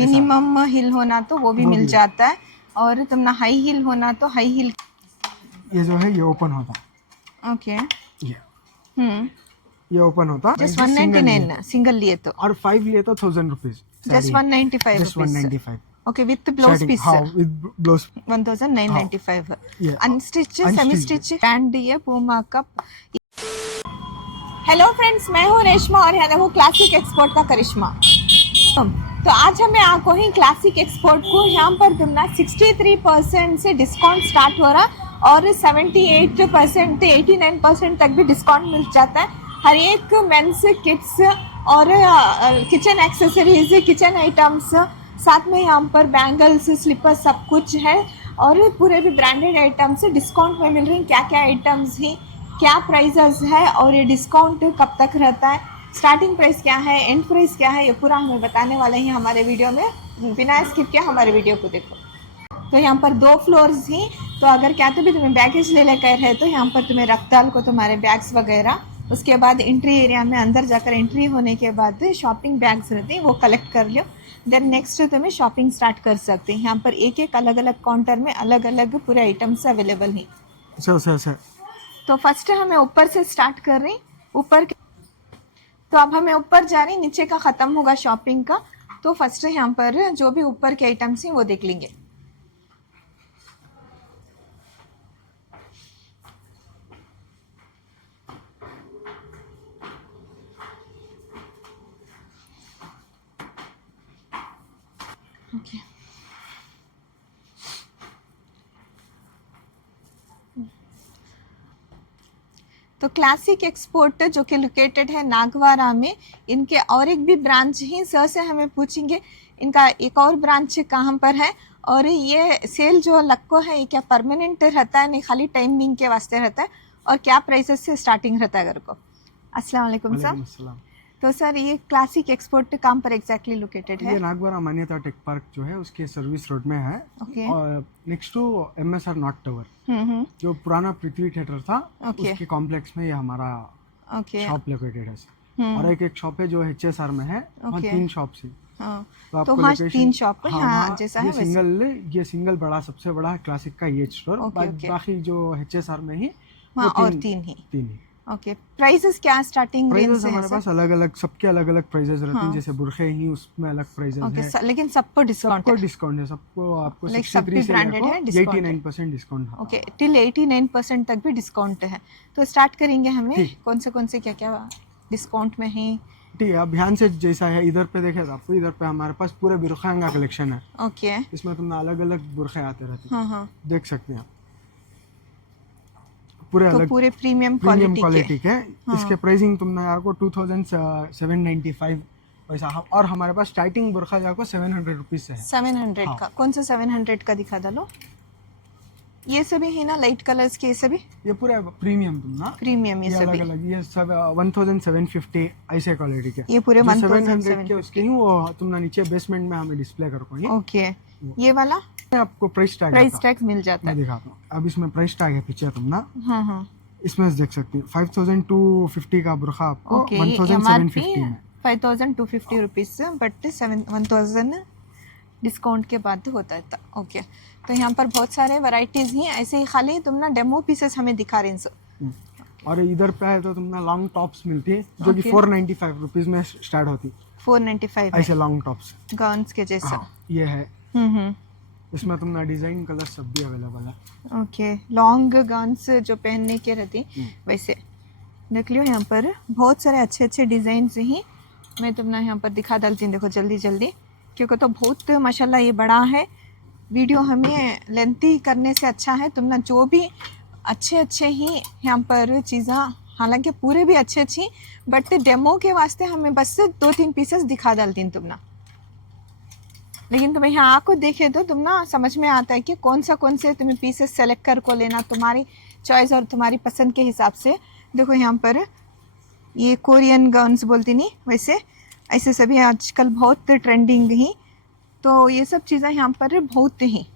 Minimum हिल होना तो वो भी वो मिल भी। जाता है, और तुमने हाई हिल होना तो हाई हिल। ये जो है ये ओपन होता। ओके। ये हम्म। ये ओपन होता। जस्ट प्राइस सिंगल 199 सिंगल लिए तो, और 5 लिए तो 1000 rupees. Just 195 just rupees. 195। Okay, with blouse piece हाँ विद ब्लाउज 1995। ये unstitch, semi unstitched. Stitch and ये पूमा का। हेलो फ्रेंड्स, मैं हूँ रेशमा और है वो क्लासिक एक्सपोर्ट का करिश्मा। तो आज हमें आपको ही क्लासिक एक्सपोर्ट को यहाँ पर तुमना 63% से डिस्काउंट स्टार्ट हो रहा और 78% 89% तक भी डिस्काउंट मिल जाता है। हर एक मेंस किड्स और किचन एक्सेसरीज, किचन आइटम्स, साथ में यहाँ पर बैंगल्स, स्लीपर्स सब कुछ है और पूरे भी ब्रांडेड आइटम्स डिस्काउंट में मिल रही हैं। क्या क्या आइटम्स हैं, क्या प्राइजेस है और ये डिस्काउंट कब तक रहता है, स्टार्टिंग प्राइस क्या है, एंड प्राइस क्या है, ये पूरा हमें बताने वाले हैं हमारे वीडियो में। बिना स्किप किया हमारे वीडियो को देखो। तो यहाँ पर 2 फ्लोर्स ही, तो अगर क्या तो भी तुम्हें बैगेज ले लेकर है तो यहाँ पर तुम्हें रख डाल को तुम्हारे बैग्स वगैरह, उसके बाद एंट्री एरिया में अंदर जाकर एंट्री होने के बाद शॉपिंग बैग्स रहते हैं वो कलेक्ट कर लो। देन नेक्स्ट तुम्हें शॉपिंग स्टार्ट कर सकते हैं। यहाँ पर एक एक अलग अलग काउंटर में अलग अलग पूरे आइटम्स अवेलेबल हैं। सर तो फर्स्ट हमें ऊपर से स्टार्ट कर रही, ऊपर के, तो अब हमें ऊपर जा रही, नीचे का ख़त्म होगा शॉपिंग का। तो फर्स्ट यहाँ पर जो भी ऊपर के आइटम्स हैं वो देख लेंगे। ओके। तो क्लासिक एक्सपोर्ट जो कि लोकेटेड है नागवारा में, इनके और एक भी ब्रांच ही, सर से हमें पूछेंगे इनका एक और ब्रांच कहाँ पर है और ये सेल जो लक्को है ये क्या परमानेंट रहता है, नहीं खाली टाइमिंग के वास्ते रहता है, और क्या प्राइसेस से स्टार्टिंग रहता है घर को। अस्सलाम वालेकुम सर। तो सर ये क्लासिक एक्सपोर्ट कहाँ पर एग्जैक्टली लोकेटेड है? ये नागवारा मान्यता टेक पार्क जो है उसके सर्विस रोड में है। ओके। और next to MSR north tower, जो पुराना पृथ्वी थिएटर था उसके कॉम्प्लेक्स में ये हमारा शॉप लोकेटेड है। और एक शॉप है जो HSR में है, वहाँ 3 शॉप्स है। तो वहाँ 3 शॉप है, हाँ जैसा है ये सिंगल बड़ा सबसे बड़ा क्लासिक का ये स्टोर। बाकी जो HSR में ही वहाँ और 3 ही। ओके। प्राइसेस क्या स्टार्टिंग रेंज से है? हमारे पास अलग अलग सबके अलग अलग प्राइसेस रहते हैं। जैसे बुरखे ही उसमें अलग प्राइसेस है, लेकिन सबको डिस्काउंट है। सबको आपको 63 से ब्रांडेड है, 89% डिस्काउंट है। ओके, टिल 89% तक भी डिस्काउंट है। तो स्टार्ट करेंगे हमें कौन से क्या क्या डिस्काउंट में है। ठीक है, अब ध्यान से जैसा है इधर पे देखे तो आपको इधर पे हमारे पास पूरे बुरखा का कलेक्शन है। ओके। इसमें तुमने अलग अलग बुरखे आते रहते हैं। हाँ, देख सकते हैं आप पूरे तो अलग पूरे प्रीमियम क्वालिटी के। इसके प्राइसिंग तुमने आपको 2795 पैसा, और हमारे पास स्टार्टिंग बुरखा आपको 700 रुपीज से है। 700 का कौन सा 700 का दिखा डालो। ये सभी है ना लाइट कलर्स के, ये सभी ये पूरा प्रीमियम तुम ना प्रीमियम, ये अलग अलग, ये सब 1750 ऐसे क्वालिटी के। ये पूरे 700 के उसके ही वो तुमने नीचे बेसमेंट में हमें डिस्प्ले कर पाएंगे। ओके। ये वाला आपको प्राइस टैग मिल जाता है। मैं दिखाता हूँ। अब इसमें प्राइस टैग है पीछे तुम ना, हाँ इसमें देख सकते हैं 5250 का बुरखा आपको 1750 में 5250 रुपीज, बट 1000 डिस्काउंट के बाद होता है। ओके। तो यहाँ पर बहुत सारे वैरायटीज हैं, ऐसे ही खाली तुम ना डेमो पीसेस हमें दिखा रहे हैं। और इधर पे है तो तुमने लॉन्ग टॉप्स मिलती है जो कि 495 रुपीज में स्टार्ट होती। 495 ऐसे लॉन्ग टॉप्स गाउन्स के जैसा। ये है। इसमें तुमने डिजाइन कलर सब भी अवेलेबल है। ओके। लॉन्ग गाउन्स जो पहनने के रहते वैसे देख लियो। यहाँ पर बहुत सारे अच्छे अच्छे डिजाइन हैं, मैं तुमने यहाँ पर दिखा डालती हूँ। देखो जल्दी क्योंकि तो बहुत माशाल्लाह ये बड़ा है। वीडियो हमें लेंथी करने से अच्छा है तुमने जो भी अच्छे ही यहाँ पर चीज़ें, हालांकि पूरे भी अच्छी, बट डेमो के वास्ते हमें बस 2-3 पीसेस दिखा डालती हूँ तुमने। लेकिन तुम्हें यहाँ आको देखे तो तुम ना समझ में आता है कि कौन से तुम्हें पीसेस सेलेक्ट कर को लेना, तुम्हारी चॉइस और तुम्हारी पसंद के हिसाब से। देखो यहाँ पर ये कोरियन गाउन्स बोलती नहीं, वैसे ऐसे सभी आजकल बहुत ट्रेंडिंग ही, तो ये सब चीज़ें यहाँ पर बहुत ही।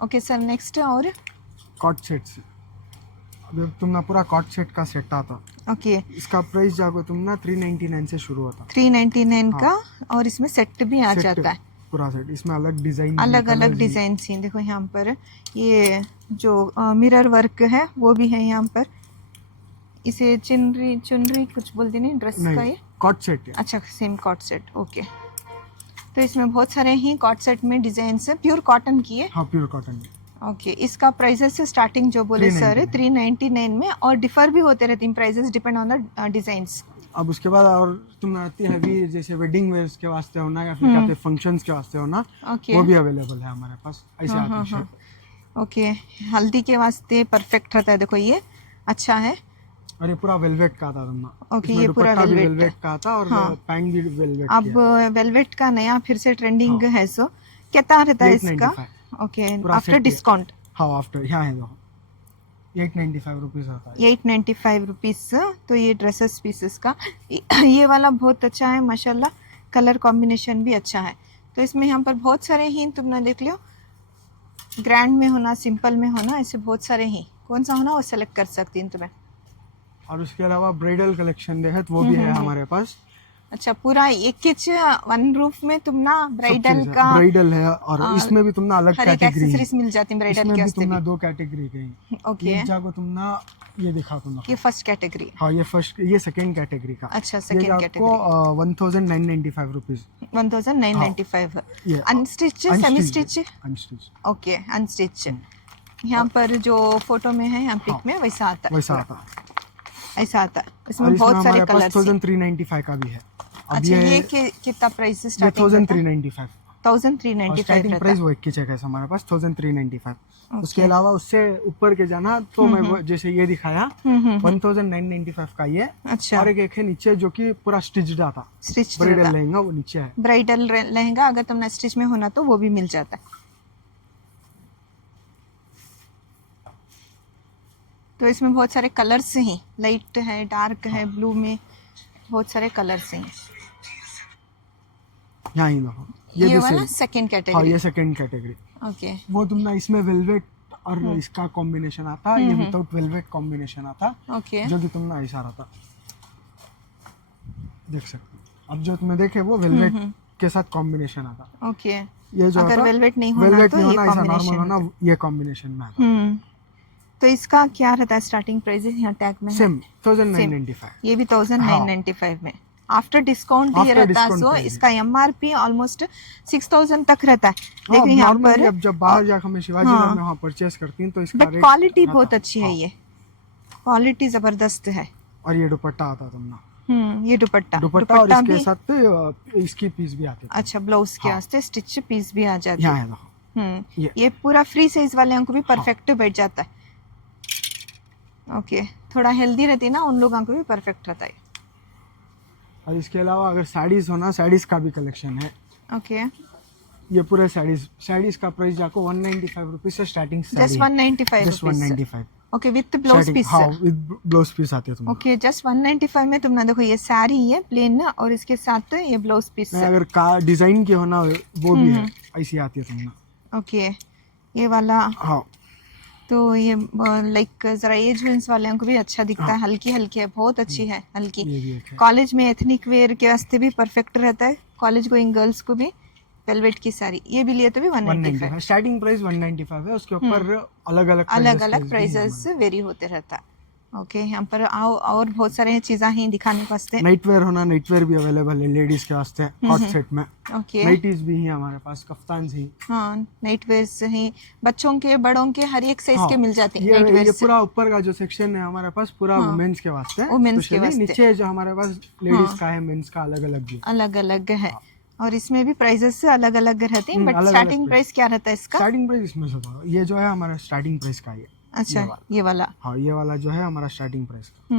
ओके सर, नेक्स्ट और कॉट सेट्स। अब तुमने पूरा कॉट सेट का सेट आता। ओके इसका प्राइस जाको तुम ना 399 से शुरू होता 399 का, हाँ। और इसमें सेट भी आ सेट, जाता है, पूरा सेट। इसमें अलग डिजाइन, अलग अलग डिजाइन सी। देखो यहाँ पर ये जो मिरर वर्क है वो भी है यहाँ पर। इसे चुनरी चुनरी कुछ बोलते नहीं ड्रेस का, ये कॉट सेट है। अच्छा, सेम कॉट सेट। ओके, तो इसमें बहुत सारे ही कॉट सेट में डिजाइन है, प्योर कॉटन की है। हाँ, प्योर कॉटन। ओके, इसका प्राइसेस से स्टार्टिंग जो बोले सर 399 में, और डिफर भी होते रहते हैं prices depend on the designs. अब उसके बाद और तुम आती है हैवी, जैसे वेडिंग वेयर्स के वास्ते होना या फिर कहते फंक्शंस के वास्ते होना, वो भी अवेलेबल है हमारे पास। ऐसे आती है। ओके, हल्दी के वास्ते परफेक्ट रहता है। देखो ये अच्छा है, और ये पूरा वेलवेट का था तुम। ओके, ये पूरा वेलवेट का था, और पैंट भी वेलवेट। अब वेलवेट का नया फिर से ट्रेंडिंग है। सो कितना रहता है इसका? Okay, after discount. हाँ, आफ्टर यहाँ है, देखो 895 रुपीज होता है। 895 रुपीज। तो ये ड्रेसेस पीसेस का ये वाला बहुत अच्छा है माशाल्लाह, कलर कॉम्बिनेशन भी अच्छा है। तो इसमें यहाँ पर बहुत सारे ही तुमने देख लियो, ग्रैंड में होना, सिंपल में होना, ऐसे बहुत सारे ही, कौन सा होना वो सेलेक्ट कर सकती हैं तुम्हें। और उसके अलावा ब्राइडल कलेक्शन है वो भी है हमारे पास। अच्छा, पूरा एक किच वन रूफ में तुम ना ब्राइडल का, ब्राइडल है, और इसमें भी तुम ना अलग कैटेगरी एक्सेसरीज मिल जाती है ब्राइडल के। तुम ना दो कैटेगरी गई। ओके, एक जाको तुम ना ये दिखा तुम ना, ये फर्स्ट कैटेगरी। हाँ, ये फर्स्ट, ये सेकंड कैटेगरी का। अच्छा, second category 1995 rupees. 1995। Unstitch, semi stitch? Unstitch. Okay, unstitch. यहाँ पर जो फोटो में है, यहाँ पिक में वैसा आता है, वैसा आता है, ऐसा आता है। इसमें बहुत सारे कलर्स। 1395 का भी है। अच्छा, ये कितना प्राइस स्टार्टिंग? 1395। 1395 स्टार्टिंग प्राइस वो 21 है हमारे पास, 1395। उसके अलावा उससे ऊपर के जाना तो मैं जैसे ये दिखाया 1995 का ये। अच्छा, और एक है नीचे जो कि पूरा स्टिच्ड आता, स्टिच ब्राइडल लहंगा, वो नीचे है। ब्राइडल लहंगा अगर तुमने स्टिच में होना तो वो भी मिल जाता है। तो इसमें बहुत सारे कलर्स हैं, लाइट है, डार्क है, ब्लू में बहुत सारे कलर्स हैं। यहाँ ही देखो, ये वाला सेकंड कैटेगरी। हाँ, ये सेकंड कैटेगरी। ओके, वो तुम ना इसमें वेलवेट और इसका कॉम्बिनेशन आता, ये विदाउट वेलवेट कॉम्बिनेशन आता। ओके, जो कि तुम ना ऐसा रहता, देख सकते हो। अब जो तुमने देखे वो वेलवेट के साथ कॉम्बिनेशन आता। ओके, ये जो अगर वेलवेट नहीं होना तो ये ऐसा नॉर्मल होना, ये कॉम्बिनेशन में आता। तो इसका क्या रहता है स्टार्टिंग प्राइस? यहाँ टैग में सेम 1995। ये भी 1995 में। आफ्टर डिस्काउंट ये रहता है। सो इसका एमआरपी ऑलमोस्ट 6000 तक रहता है। देखिए यहाँ पर, अब जब बाहर जाकर मैं शिवाजी नगर में वहाँ परचेस करती हूँ तो इसका रेट, क्वालिटी बहुत अच्छी है, ये क्वालिटी जबरदस्त है। और ये दुपट्टा आता तुमना, ये दुपट्टा और इसके साथ इसकी पीस भी आती है। अच्छा, ब्लाउज के वास्ते स्टिच पीस भी आ जाती है। है। ये पूरा फ्री साइज वाले को भी परफेक्ट बैठ जाता है। ओके, थोड़ा हेल्दी रहती है ना, उन लोगों को भी परफेक्ट रहता है। और इसके अलावा अगर साड़ीज होना, साड़ीज का भी कलेक्शन है। ओके, ये पूरे साड़ीज का प्राइस जाको 195 रुपीज से starting. Just 195। Okay, with blouse piece. हाँ, विद ब्लाउज पीस आते हैं। ओके, जस्ट 195 में तुमने देखो ये साड़ी है प्लेन, और इसके साथ ये ब्लाउज पीस। अगर का डिजाइन के होना वो भी है, ऐसी आती है तुमने। ओके, ये वाला। हाँ, तो ये लाइक जरा एज वेंस वाले को भी अच्छा दिखता है। हल्की हल्की है, बहुत अच्छी है, हल्की। कॉलेज में एथनिक वेयर के वास्ते भी परफेक्ट रहता है, कॉलेज गोइंग गर्ल्स को भी। वेलवेट की साड़ी ये भी लिए तो भी 195। स्टार्टिंग प्राइस 195 है। उसके ऊपर अलग अलग प्राइसेस वेरी होते रहता है। ओके, यहाँ पर आओ, और बहुत सारे चीज़ें हैं दिखाने के वास्ते। नाइट वेयर होना, नाइट वेयर भी अवेलेबल है लेडीज के वास्ते, हॉट सेट में। ओके, नाइटीज भी हैं हमारे पास, कफ्तान ही। हाँ, नाइट वेयर्स हैं, बच्चों के, बड़ों के, हर एक साइज के मिल जाते हैं। ये पूरा ऊपर का जो सेक्शन है हमारे पास पूरा वुमेन्स के वास्ते, वुमेन्स के वास्ते। नीचे जो हमारे पास लेडीज का है, मेंस का अलग अलग है। और इसमें भी प्राइसेस अलग अलग रहते हैं, बट स्टार्टिंग प्राइस क्या रहता है इसका? स्टार्टिंग प्राइस इसमें से ये जो है हमारा स्टार्टिंग प्राइस का ये। अच्छा, ये वाला। हाँ, ये वाला जो है हमारा स्टार्टिंग प्राइस का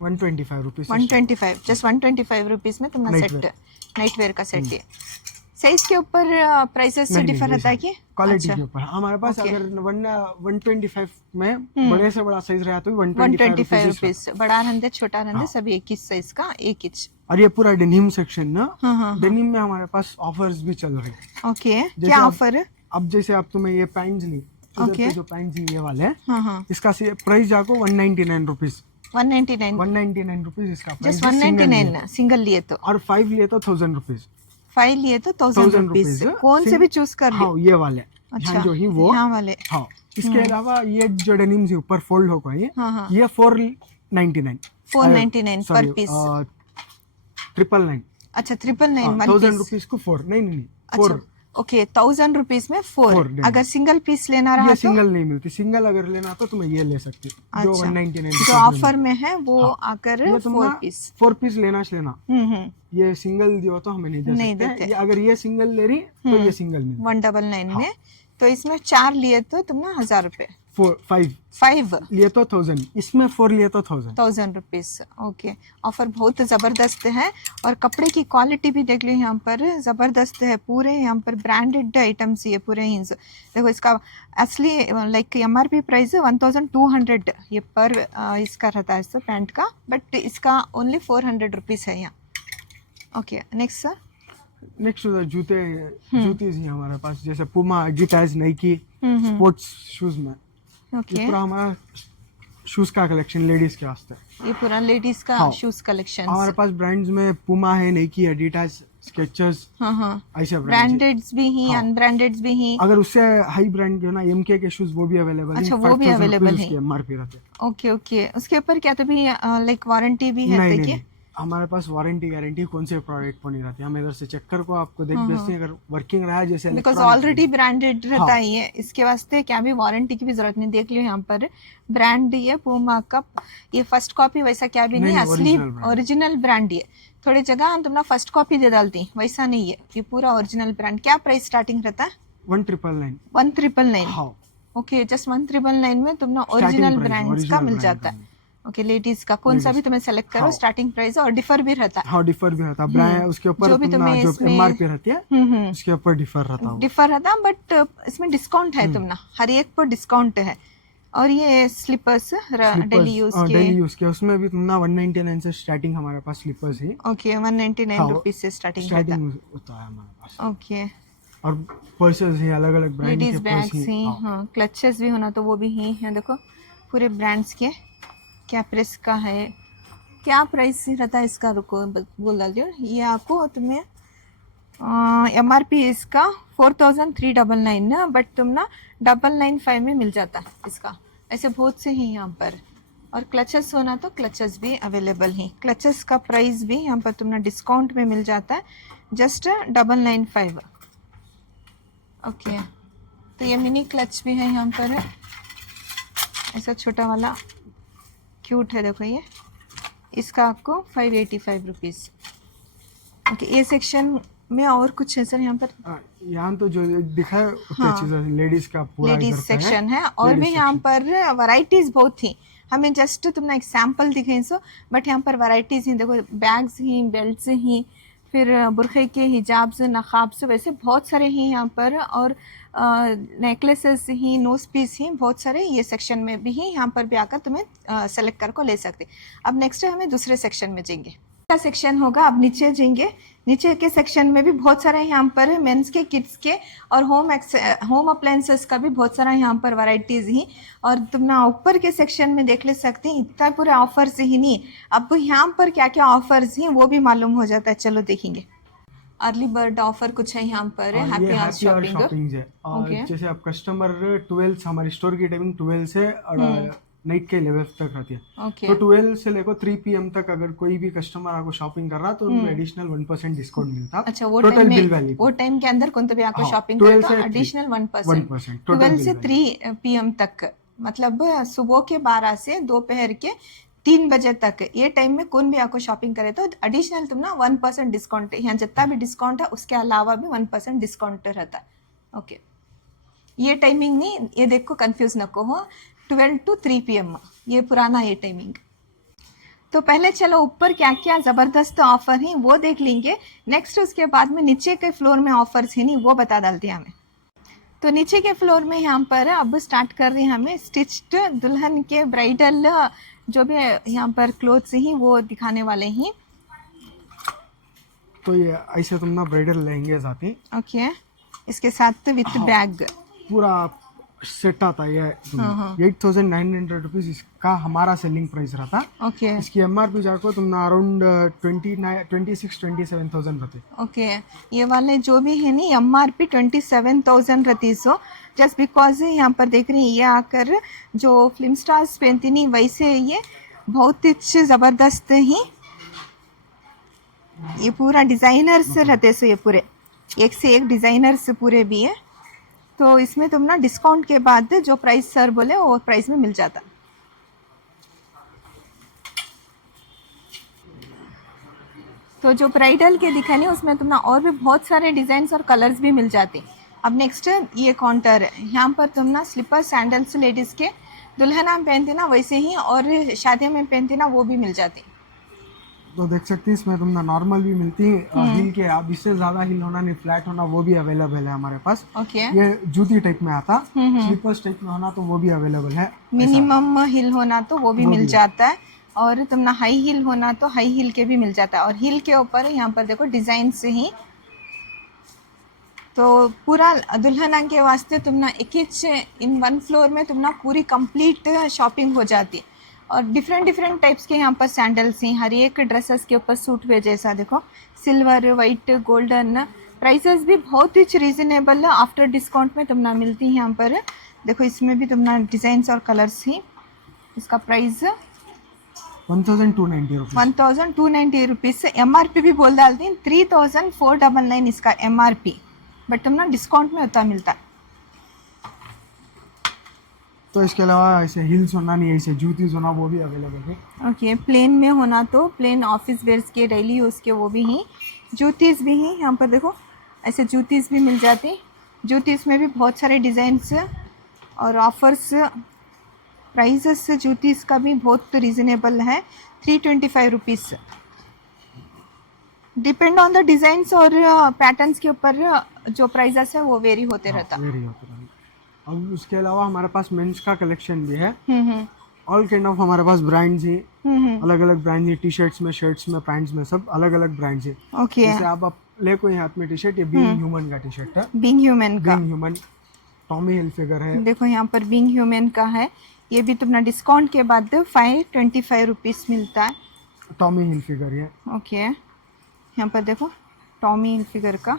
125 रुपीज। 125, जस्ट 125 रुपीज में तुम्हारा सेट, नाइट वेयर का सेट। ये साइज के ऊपर प्राइसेस से डिफर रहता है कि क्वालिटी के ऊपर? हमारे पास अगर 125 में बड़े से बड़ा साइज रहा तो 125 रुपीज। बड़ा रहते, छोटा रहते, सभी एक ही साइज का, एक इंच। और ये पूरा डेनिम सेक्शन ना, डेनिम में हमारे पास ऑफर्स भी चल रहे हैं। ओके, क्या ऑफर है? अब जैसे अब तुम्हें ये पैंट्स ली, इधर पे जो पैंट्स ये वाले हैं, इसका प्राइस जाको 199 रुपीज, 199 रुपीज इसका प्राइस, जस्ट 199 सिंगल लिए तो, और 5 लिए तो 1000 रुपीज, 5 लिए तो 1000 रुपीज। कौन से भी चूज कर लो। हाँ ये वाले, अच्छा जो ही वो, यहाँ वाले। हाँ इसके अलावा ये जो डेनिम्स ऊपर फोल्ड होगा ये 499 पर पीस, 999, अच्छा 999 1000 रुपीज को 4, नहीं 4, ओके 1000 रुपीज में 4। अगर सिंगल पीस लेना रहा ये तो सिंगल नहीं मिलती, सिंगल अगर लेना तो तुम्हें ये ले सकती, जो 199 जो ऑफर में है वो आकर 4 पीस लेना, ये सिंगल जो तो हमें नहीं दे सकते। अगर ये सिंगल ले रही तो ये सिंगल मिलती 199 में, तो इसमें 4 लिए तो तुम ना 1000 रुपए, 5 लिए तो 1000, इसमें 4 लिए तो 1000 रुपीज। ओके, ऑफर बहुत ज़बरदस्त है और कपड़े की क्वालिटी भी देख लो यहाँ पर ज़बरदस्त है, पूरे यहाँ पर ब्रांडेड आइटम्स ये पूरे ही। देखो इसका असली लाइक MRP प्राइस 1200 ये पर इसका रहता है, इस पैंट का, बट इसका ओनली 400 रुपीज़ है यहाँ। Okay next sir. नेक्स्ट जूतीज ही हमारे पास, जैसे Puma, Adidas, Nike, sports shoes में। ओके, ये पूरा हमारा शूज का कलेक्शन लेडीज के वास्ते, ये पूरा लेडीज का शूज कलेक्शन हमारे पास। ब्रांड्स में पुमा है, नाइकी, एडिडास, स्केचर्स, ऐसे ब्रांडेड्स भी हैं, अनब्रांडेड्स भी हैं। अगर उससे हाई ब्रांड के ना MK के शूज वो भी अवेलेबल है। अच्छा वो भी अवेलेबल है, MRP रहते हैं। ओके, उसके ऊपर क्या तो भी लाइक वारंटी भी है? नहीं, हमारे पास वारंटी गारंटी कौन से प्रोडक्ट पर नहीं रहती, हम इधर से चेक कर को आपको देख भेजते हैं। अगर वर्किंग रहा है जैसे, बिकॉज ऑलरेडी ब्रांडेड रहता है ये, इसके वास्ते क्या भी वारंटी की भी जरूरत नहीं। देख लो यहाँ पर ब्रांड ये पूमा का, ये फर्स्ट कॉपी वैसा क्या भी नहीं, असली ओरिजिनल ब्रांड। ये थोड़ी जगह तुम ना फर्स्ट कॉपी दे डालती, वैसा नहीं है, ये पूरा ओरिजिनल ब्रांड। क्या प्राइस स्टार्टिंग रहता है? 1999। ओके, जस्ट 1999 में तुम ना ओरिजिनल ब्रांड्स का मिल जाता है। ओके, लेडीज का कौन सा भी तुम्हें सेलेक्ट करो, स्टार्टिंग प्राइस और डिफर भी रहता है। हाँ डिफर भी रहता है, ब्रांड उसके ऊपर जो भी तुम्हें जो MRP रहती है उसके ऊपर डिफर रहता है, बट इसमें डिस्काउंट है तुम ना, हर एक पर डिस्काउंट है। और ये स्लीपर्स डेली यूज के, उसमें भी तुम ना 199 से स्टार्टिंग हमारे पास स्लीपर्स है। ओके, 199 रुपीज से स्टार्टिंग होता है हमारे पास। ओके, और पर्सेस हैं अलग अलग ब्रांड के, लेडीज बैग्स हैं, हाँ क्लचेस भी होना तो वो भी हैं। देखो पूरे ब्रांड्स के, क्या प्राइस का है, क्या प्राइस रहता है इसका, रुको बोल डालियो। ये आपको तुम्हें MRP इसका 4399 ना, बट तुम ना 995 में मिल जाता है इसका। ऐसे बहुत से हैं यहाँ पर। और क्लचेस होना तो क्लचेस भी अवेलेबल हैं। क्लचेस का प्राइस भी यहाँ पर तुम ना डिस्काउंट में मिल जाता है, जस्ट 995। ओके, तो ये मिनी क्लच भी है यहाँ पर, ऐसा छोटा वाला क्यूट है। देखो ये, इसका आपको 585 रुपीज़। ओके, ये सेक्शन में और कुछ है सर यहाँ पर? यहाँ तो जो दिखा है उतनी चीज़ें लेडीज का पूरा लेडीज सेक्शन है, और भी यहाँ पर वैरायटीज बहुत थी। हमें जस्ट तुमने एक सैम्पल दिखे सो, बट यहाँ पर वैरायटीज ही देखो, बैग्स ही, बेल्ट्स ही, फिर बुरखे के हिजाब्स, नकाब्स, वैसे बहुत सारे हैं यहाँ पर। और नेकलेसेस ही, नोज पीस ही, बहुत सारे ये सेक्शन में भी हैं। यहाँ पर भी आकर तुम्हें सेलेक्ट कर को ले सकते। अब नेक्स्ट हमें दूसरे सेक्शन में जाएंगे, का सेक्शन होगा। अब नीचे जाएंगे, नीचे के सेक्शन में भी बहुत सारे यहाँ पर मेंस के, किड्स के और होम अप्लायंसेस का भी बहुत सारा यहाँ पर वैरायटीज ही। और तुम ना ऊपर के सेक्शन में देख ले सकते हैं, इतना पूरे ऑफर्स ही नहीं, अब यहाँ पर क्या क्या ऑफर्स हैं वो भी मालूम हो जाता है। चलो देखेंगे। अर्ली बर्ड ऑफर कुछ है यहाँ पर, हैप्पी आवर शॉपिंग है। जैसे आप कस्टमर 12 हमारी स्टोर की टाइमिंग 12 से नाइट के 11 तक रहती है। तो 12 से लेकर 3 PM तक अगर कोई भी कस्टमर आपको शॉपिंग कर रहा तो उनको एडिशनल 1% डिस्काउंट मिलता। अच्छा, वो टोटल बिल वैल्यू, वो टाइम के अंदर कौन तो भी आपको शॉपिंग करे तो एडिशनल 1%। 12 से 3 PM तक, मतलब सुबह के 12 से दोपहर के 3 बजे तक, ये टाइम में कौन भी आपको शॉपिंग करे तो एडिशनल तुम ना 1% डिस्काउंट, यहाँ जितना भी डिस्काउंट है उसके अलावा भी 1% डिस्काउंट रहता है। ओके, ये टाइमिंग नहीं, ये देखो कंफ्यूज न को हो, 12 to 3 PM ये पुराना ये टाइमिंग। तो पहले चलो ऊपर क्या क्या ज़बरदस्त ऑफर हैं वो देख लेंगे। नेक्स्ट उसके बाद में नीचे के फ्लोर में ऑफर्स हैं नहीं वो बता डालते हैं हमें। तो नीचे के फ्लोर में यहाँ पर अब स्टार्ट कर रहे हैं हमें स्टिच्ड दुल्हन के ब्राइडल जो भी यहाँ पर क्लोथ्स हैं वो दिखाने वाले हैं। तो ये ऐसे तुम ना ब्राइडल लहंगे आते हैं। ओके, इसके साथ विथ बैग, पूरा सेट आता है ये 8,900 रुपीज इसका हमारा सेलिंग प्राइस रहता. ओके इसकी MRP जाको तुमने अराउंड 26-27,000 रहते. ओके ये वाले जो भी है नी MRP 27,000 रहती. सो जस्ट बिकॉज यहाँ पर देख रही हैं ये आकर जो फिल्म स्टार्स पहनती नहीं वैसे ये बहुत ही ज़बरदस्त ही ये पूरा डिज़ाइनर्स रहते. सो ये पूरे एक से एक डिज़ाइनर्स पूरे भी है. तो इसमें तुम ना डिस्काउंट के बाद जो प्राइस सर बोले वो प्राइस में मिल जाता. तो जो ब्राइडल के दिखाने उसमें तुम ना और भी बहुत सारे डिज़ाइंस और कलर्स भी मिल जाते. अब नेक्स्ट ये काउंटर है. यहाँ पर तुम ना स्लीपर सैंडल्स लेडीज़ के दुल्हना में पहनती ना वैसे ही और शादियों में पहनती ना वो भी मिल जाती. तो देख सकती है इसमें तुमने नॉर्मल भी मिलती है हिल के. अब इससे ज्यादा हिल होना नहीं फ्लैट होना वो भी अवेलेबल है हमारे पास. ओके ये जूती टाइप में आता. स्लीपर्स टाइप में होना तो वो भी अवेलेबल है. मिनिमम हिल होना तो वो भी मिल जाता है और तुम ना हाई हिल होना तो हाई हिल के भी मिल जाता है. और हिल के ऊपर यहाँ पर देखो डिज़ाइन से ही तो पूरा दुल्हना के वास्ते तुम ना एक ही इन वन फ्लोर में तुम ना पूरी कंप्लीट शॉपिंग हो जाती. और डिफरेंट टाइप्स के यहाँ पर सैंडल्स हैं. हर एक ड्रेसेस के ऊपर सूट हुए जैसा देखो सिल्वर वाइट गोल्डन. प्राइसेस भी बहुत ही रीज़नेबल आफ्टर डिस्काउंट में तुम ना मिलती हैं यहाँ पर. देखो इसमें भी तुम ना डिज़ाइंस और कलर्स ही. इसका प्राइस 1,290 रुपीज़ से MRP भी बोल डालती हैं 3,499 इसका MRP. बट तुम ना डिस्काउंट में उतना मिलता है. तो इसके अलावा ऐसे हिल्स होना नहीं ऐसे जूतीज होना वो भी अवेलेबल है. ओके प्लेन में होना तो प्लेन ऑफिस वेयर्स के डेली यूज़ के वो भी हैं. जूतीज़ भी हैं यहाँ पर देखो ऐसे जूतीज़ भी मिल जाती. जूतीज़ में भी बहुत सारे डिज़ाइंस और ऑफर्स. प्राइसेस जूतीज़ का भी बहुत रीज़नेबल है 325 rupees. Depend on the designs और पैटर्न्स के ऊपर जो प्राइसेस है वो वेरी होते रहता. अब उसके अलावा हमारे पास मेंस का कलेक्शन भी है. ऑल काइंड ऑफ हमारे पास ब्रांड्स हैं. अलग अलग ब्रांड है. टी शर्ट्स में शर्ट्स में पैंट्स में सब अलग अलग ब्रांड्स है. ओके जैसे आप ले कोई हाथ में टी शर्ट ये बीइंग ह्यूमन का टी शर्ट है. बीइंग ह्यूमन टॉमी हिलफिगर है. देखो यहाँ पर बीइंग ह्यूमन का है. ये भी तुमने डिस्काउंट के बाद 525 रुपीज़ मिलता है. टॉमी हिलफिगर है. ओके यहाँ पर देखो टॉमी हिलफिगर का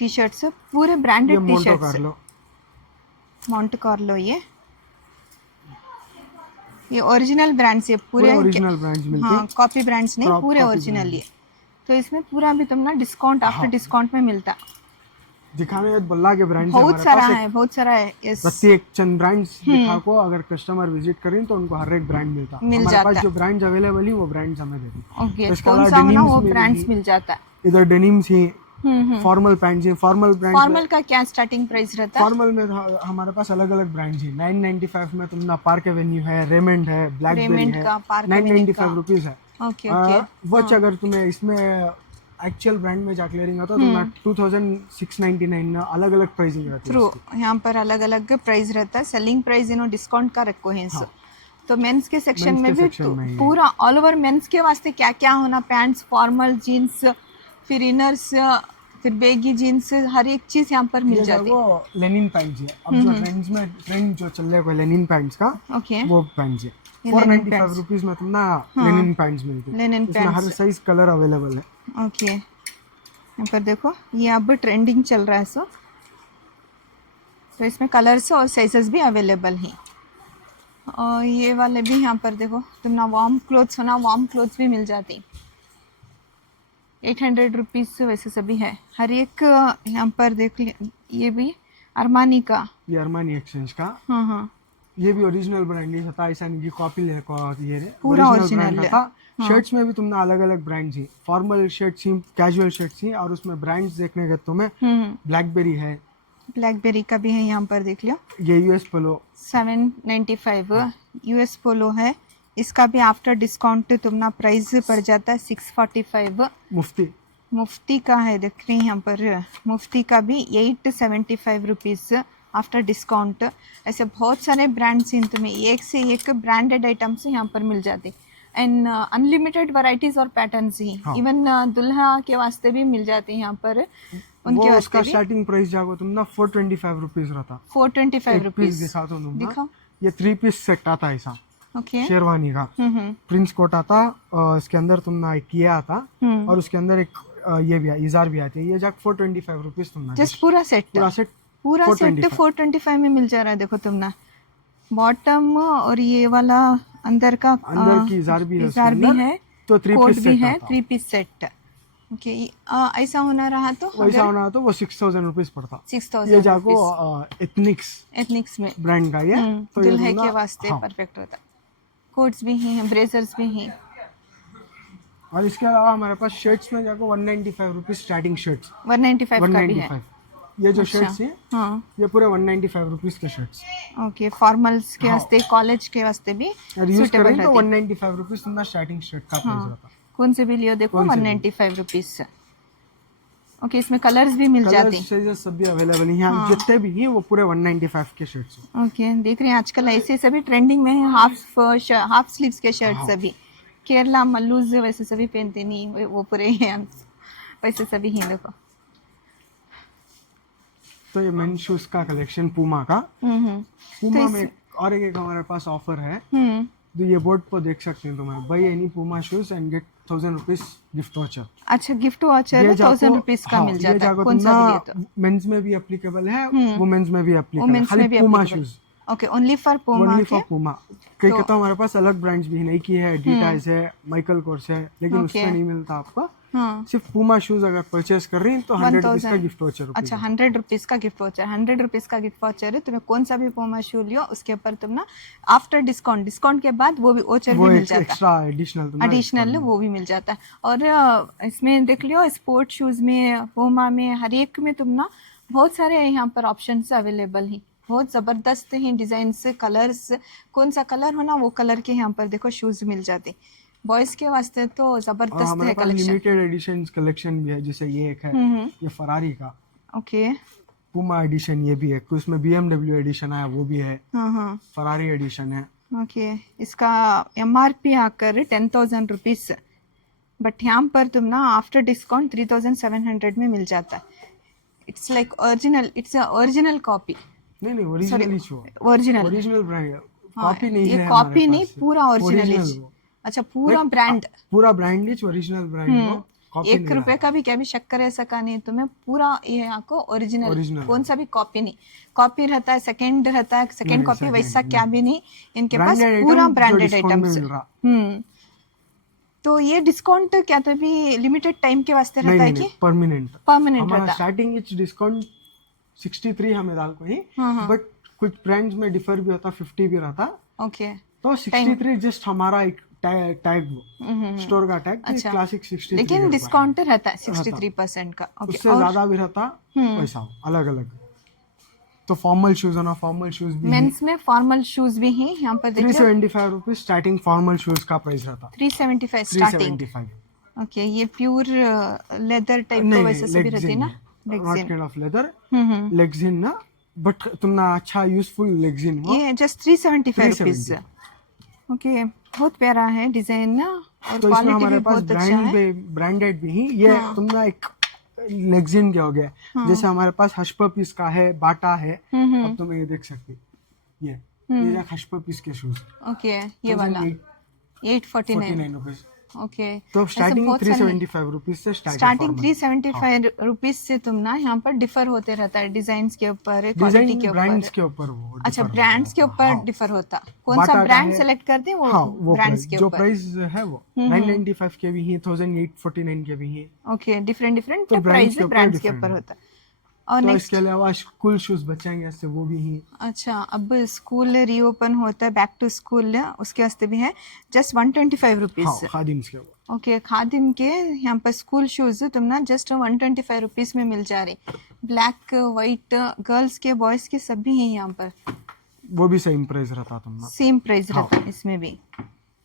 टी शर्ट्स पूरे branded T shirts. Monte Carlo ये ओरिजिनल ब्रांड्स ये पूरे ओरिजिनल ब्रांड्स मिलते हैं. हाँ कॉपी ब्रांड्स नहीं पूरे ओरिजिनल ये. तो इसमें पूरा भी तुम ना डिस्काउंट आफ्टर डिस्काउंट में मिलता. दिखाने में बल्ला के ब्रांड्स बहुत सारा है. यस प्रत्येक चंद ब्रांड्स दिखा को अगर कस्टमर विजिट करें तो उनको हर एक ब्रांड मिल जाता है. जो ब्रांड्स अवेलेबल है वो ब्रांड्स हमें देते हैं. ओके कौन सा होना वो ब्रांड्स मिल जाता है. इधर डेनिम्स ही फॉर्मल पैंट्स हैं. फॉर्मल का क्या स्टार्टिंग प्राइस रहता है. फॉर्मल में हमारे पास अलग अलग ब्रांड्स हैं. 995 में तुमने पार्क एवेन्यू है, रेमंड है, ब्लैकबेरी है. 995 रुपीज है. वो अगर तुम्हें इसमें एक्चुअल ब्रांड में जाके लेंगे तो तुम्हारा 2699 में अलग अलग प्राइसिंग रहती है. ट्रू यहाँ पर अलग अलग प्राइस रहता है. सेलिंग प्राइस इन्होंने डिस्काउंट का रखो है. तो मेंस के सेक्शन में भी पूरा ऑल ओवर मेंस के वास्ते क्या क्या होना पैंट्स फॉर्मल जीन्स फिर इनर्स फिर बेगी जीन्स हर एक चीज़ यहाँ पर मिल जाती है. वो लेनिन पैंट्स है. अब जो ट्रेंड जो चल रहा है लेनिन पैंट्स का वो पैंट्स है. 495 रुपीज में तुम ना लेनिन पैंट्स मिलते हैं. इसमें हर साइज कलर अवेलेबल है. ओके यहाँ पर देखो ये अब ट्रेंडिंग चल रहा है. तो इसमें कलर्स और साइजेस भी अवेलेबल हैं. और ये वाले भी यहाँ पर देखो तुम ना वार्म क्लोथ्स होना वार्म क्लोथ्स भी मिल जाती. 800 रुपीज़ वैसे सभी है. हर एक यहाँ पर देख ये भी अरमानी का. ये अरमानी एक्सचेंज का. हाँ ये भी ओरिजिनल ब्रांड है. ऐसा नहीं कि कॉपी ले ये पूरा ओरिजिनल है. शर्ट्स में भी तुमने अलग अलग ब्रांड्स हैं. फॉर्मल शर्ट्स ही कैजुअल शर्ट्स ही और उसमें ब्रांड्स देखने के तुम्हें ब्लैकबेरी है. ब्लैकबेरी का भी है यहाँ पर देख लो. ये यूएस पोलो 795 यूएस पोलो है. इसका भी आफ्टर डिस्काउंट तुमना प्राइस पड़ जाता है 645. मुफ्ती का है देख रही यहाँ पर. मुफ्ती का भी 875 रुपीज़ आफ्टर डिस्काउंट. ऐसे बहुत सारे ब्रांड्स हैं तुम्हें एक से एक ब्रांडेड आइटम्स यहाँ पर मिल जाते. एंड अनलिमिटेड वैरायटीज़ और पैटर्न्स ही इवन दुल्हा के वास्ते भी मिल जाते हैं यहाँ पर. उनके वो वास्ते उसका भी स्टार्टिंग प्राइस जागो तुम ना 425 रुपीज रहता। 425 एक पीस रुपीज दिखा तो तुम ना, दिखाओ। ये 3 पीस सेट आता ऐसा ओके शेरवानी का। प्रिंस कोट आता, इसके अंदर तुम ना एक ये आता, और उसके अंदर एक ये भी इजार भी आती है। ये जाग 425 रुपीज तुम ना, जस्ट पूरा सेट पूरा सेट 425 में मिल जा रहा है। देखो तुम ना, बॉटम और ये वाला अंदर का अंदर की इजार भी है, इजार भी है, तो 3 कोट पीस भी सेट है, आता। 3 पीस सेट। ओके ऐसा होना रहा तो वैसा होना तो वो 6000 रुपीज पड़ता। 6000 ये जाको एथनिक्स में ब्रांड का ये, तो ये दुल्हे तुम के ना, वास्ते हाँ। परफेक्ट होता। कोट्स भी हैं, ब्रेजर्स भी हैं। और इसके अलावा हमारे पास शर्ट्स में जाको 195 रुपीज स्टार्टिंग शर्ट्स। 195 का भी है। 195 ये जो अच्छा, शर्ट्स हैं, हाँ ये पूरे 195 रुपीज के शर्ट्स। ओके, फॉर्मल्स के हाँ। वास्ते, कॉलेज के वास्ते भी और यूज सुटेबल करें तो रहती। 195 रुपीज तुम ना स्टार्टिंग शर्ट का प्राइस हाँ, रहता। कौन से भी लियो देखो, कौन से भी। 195 रुपीज। ओके, इसमें कलर्स भी मिल जाते कलर्स साइजेस सब भी अवेलेबल हैं, हाँ। जितने भी हैं वो पूरे 195 के शर्ट्स हैं। ओके, देख रहे हैं आजकल ऐसे सभी ट्रेंडिंग में है, हाफ स्लीव्स के शर्ट हाँ। सभी। केरला मल्लूज वैसे सभी पहनते नहीं, वो पूरे हैं वैसे सभी हैं। देखो तो ये मेन शूज का कलेक्शन पूमा का। पूमा तो में और एक हमारे पास ऑफर है, हम्म, तो ये बोर्ड पर देख सकते हैं तुम्हारे, buy any Puma shoes and get 1000 rupees gift voucher. अच्छा, गिफ्ट वाचर 1000 रुपीज का मिल जाता है। कौन सा भी है तो मेंस में भी एप्लीकेबल है, वुमेन्स में भी एप्लीकेबल है, वुमेन्स खाली में भी Puma applicable। Shoes, okay, only for Puma only के। For Puma. कई तो- कहता हमारे पास अलग ब्रांड्स भी है, नाइकी है, एडिडास है, माइकल कोर्स है, लेकिन Okay। उसमें नहीं मिलता आपको। हाँ, सिर्फ पूमा शूज अगर परचेस कर रही हैं तो 100 रुपीज का 1000। Gift voucher. अच्छा, 100 रुपीज का गिफ्ट वाचर, 100 रुपीज का गिफ्ट वाचर है। तुम्हें कौन सा भी पूमा शू लियो, उसके ऊपर तुम ना आफ्टर डिस्काउंट के बाद वो भी वाचर वो भी मिल एक जाता है, एक्स्ट्रा एडिशनल एडिशनल वो भी मिल जाता है। और इसमें देख लियो, स्पोर्ट शूज में, पूमा में, हर एक में तुम ना बहुत सारे यहाँ पर ऑप्शन अवेलेबल हैं, बहुत ज़बरदस्त हैं डिज़ाइन से, कलर्स, कौन सा कलर हो ना वो कलर के यहाँ पर देखो शूज़ मिल जाते। बॉयज़ के वास्ते तो ज़बरदस्त हमारे है पास कलेक्शन। लिमिटेड एडिशन कलेक्शन भी है, जैसे ये एक है, ये फरारी का ओके, पूमा एडिशन, ये भी है। उसमें BMW एडिशन आया, वो भी है, हाँ हाँ, फरारी एडिशन है। ओके। इसका MRP आकर 10,000 रुपीज़, बट यहाँ पर तुम ना आफ्टर डिस्काउंट 3,700 में मिल जाता है। It's like original, it's a original copy. नहीं ओरिजिनल ही छो, ओरिजिनल, ओरिजिनल ब्रांड, हाँ, कॉपी नहीं ये है कॉपी हमारे नहीं, पास। पूरा ओरिजिनल Original है। वो। अच्छा, पूरा Like, ब्रांड, पूरा ब्रांड ही ओरिजिनल ब्रांड वो, कॉपी 1 नहीं रुपए रहा। का भी क्या भी शक्कर ऐसा का नहीं तुम्हें, पूरा ये आपको ओरिजिनल, Original कौन सा भी कॉपी नहीं। कॉपी रहता है, सेकंड रहता है, सेकंड नहीं, कॉपी second वैसा नहीं। क्या भी नहीं, इनके पास Branded पूरा item जो ब्रांडेड discount में आइटम्स। मिल रहा। तो ये डिस्काउंट क्या तो भी लिमिटेड टाइम के वास्ते रहता है कि परमानेंट परमानेंट हमारा रहता है? स्टार्टिंग इच डिस्काउंट 63 हमें डाल को ही, हाँ। बट कुछ ब्रांड्स में डिफर भी होता, 50 भी रहता। ओके, तो 63 जस्ट हमारा एक टैग स्टोर का टैग, अच्छा। क्लासिक 63 लेकिन डिस्काउंट रहता है 63% का। ओके, उससे ज्यादा भी रहता, वैसा अलग अलग। तो फॉर्मल शूज है ना, फॉर्मल शूज भी मेंस में फॉर्मल शूज भी हैं यहाँ पर, देखिए 375 रुपीज स्टार्टिंग फॉर्मल शूज का प्राइस रहता। 375 स्टार्टिंग। 375 ओके, ये प्योर लेदर टाइप नहीं का वैसे सभी रहती है ना, नॉट लेग्जिन। काइंड ऑफ लेदर, लेग्जिन ना, बट तुमना अच्छा यूजफुल लेग्जिन हो। ये जस्ट 375 रुपीज। 375। ओके, बहुत प्यारा है डिजाइन ना, और तो इसमें क्वालिटी हमारे भी पास बहुत अच्छा है। ब्रांडेड भी ही, ये तुमना एक लेग्जिन क्या हो गया, जैसे हमारे पास हशपपीस का है, बाटा है, अब तुम ये देख सकते, ये हशपपीस के शूज। ओके, ये वाला 849 रुपीज। ओके, तो स्टार्टिंग 375 रुपीज से स्टार्टिंग 375 रुपीज से तुम ना यहाँ पर डिफर होते रहता है, डिजाइन के ऊपर, क्वालिटी के ब्रांड्स ऊपर। के ऊपर वो अच्छा, differ ब्रांड्स के होता है। ऊपर हाँ। डिफर होता, कौन बाटा सा का ब्रांड है, सेलेक्ट करते हैं हाँ, वो ब्रांड्स के जो ऊपर। प्राइस है वो 995 के भी हैं, 1849 के भी हैं। ओके, डिफरेंट तो प्राइस के ऊपर ब्रांड्स के different ऊपर है। होता है। और तो नेक्स्ट, इसके अलावा स्कूल शूज बच्चेंगे ऐसे, वो भी हैं। अच्छा, अब स्कूल रीओपन होता है, बैक टू स्कूल, उसके वास्ते भी है, जस्ट 125 रुपीज। हाँ, खादिम्स के वो। ओके, खादिम के यहाँ पर स्कूल शूज तुम ना जस्ट 125 रुपीज में मिल जा रही। ब्लैक, वाइट, गर्ल्स के, बॉयज के सभी हैं यहाँ पर, वो भी सेम प्राइस रहता तुम ना। सेम प्राइस रहता है इसमें भी।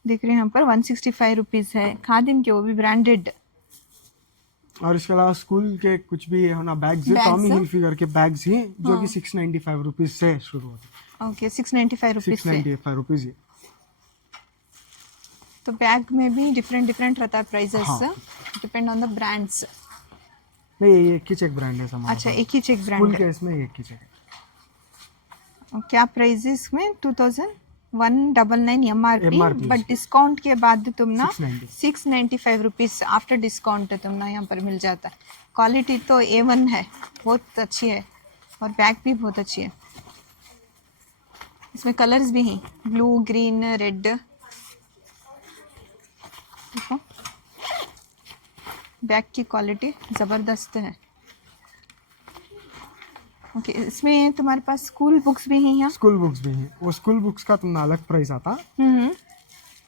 देख रहे हैं यहाँ पर 165 रुपीज है खादिम के, वो भी ब्रांडेड। और इसके अलावा स्कूल के कुछ भी है ना, बैग्स है, टॉमी हिलफिगर के बैग्स हैं, जो कि 695 रुपीज से शुरू होते हैं। ओके, 695 रुपीज से। 695 रुपीज। तो बैग में भी डिफरेंट रहता है प्राइसेस, हाँ। Depend on the brands. नहीं, ये एक ही चेक ब्रांड है हमारा। अच्छा, एक ही चेक ब्रांड स्कूल है। के इसमें एक ही चेक है। क्या प्राइस है इसमें? 2199 MRP, MRP बट डिस्काउंट के बाद तुम ना 690 695 रुपीज़ आफ्टर डिस्काउंट तुम ना यहाँ पर मिल जाता है। क्वालिटी तो A1 है, बहुत अच्छी है, और बैग भी बहुत अच्छी है। इसमें कलर्स भी हैं, ब्लू, ग्रीन, रेड। देखो बैग की क्वालिटी ज़बरदस्त है। ओके, इसमें तुम्हारे पास स्कूल बुक्स भी हैं यहाँ? स्कूल बुक्स भी हैं। वो स्कूल बुक्स का तुमने अलग प्राइस आता,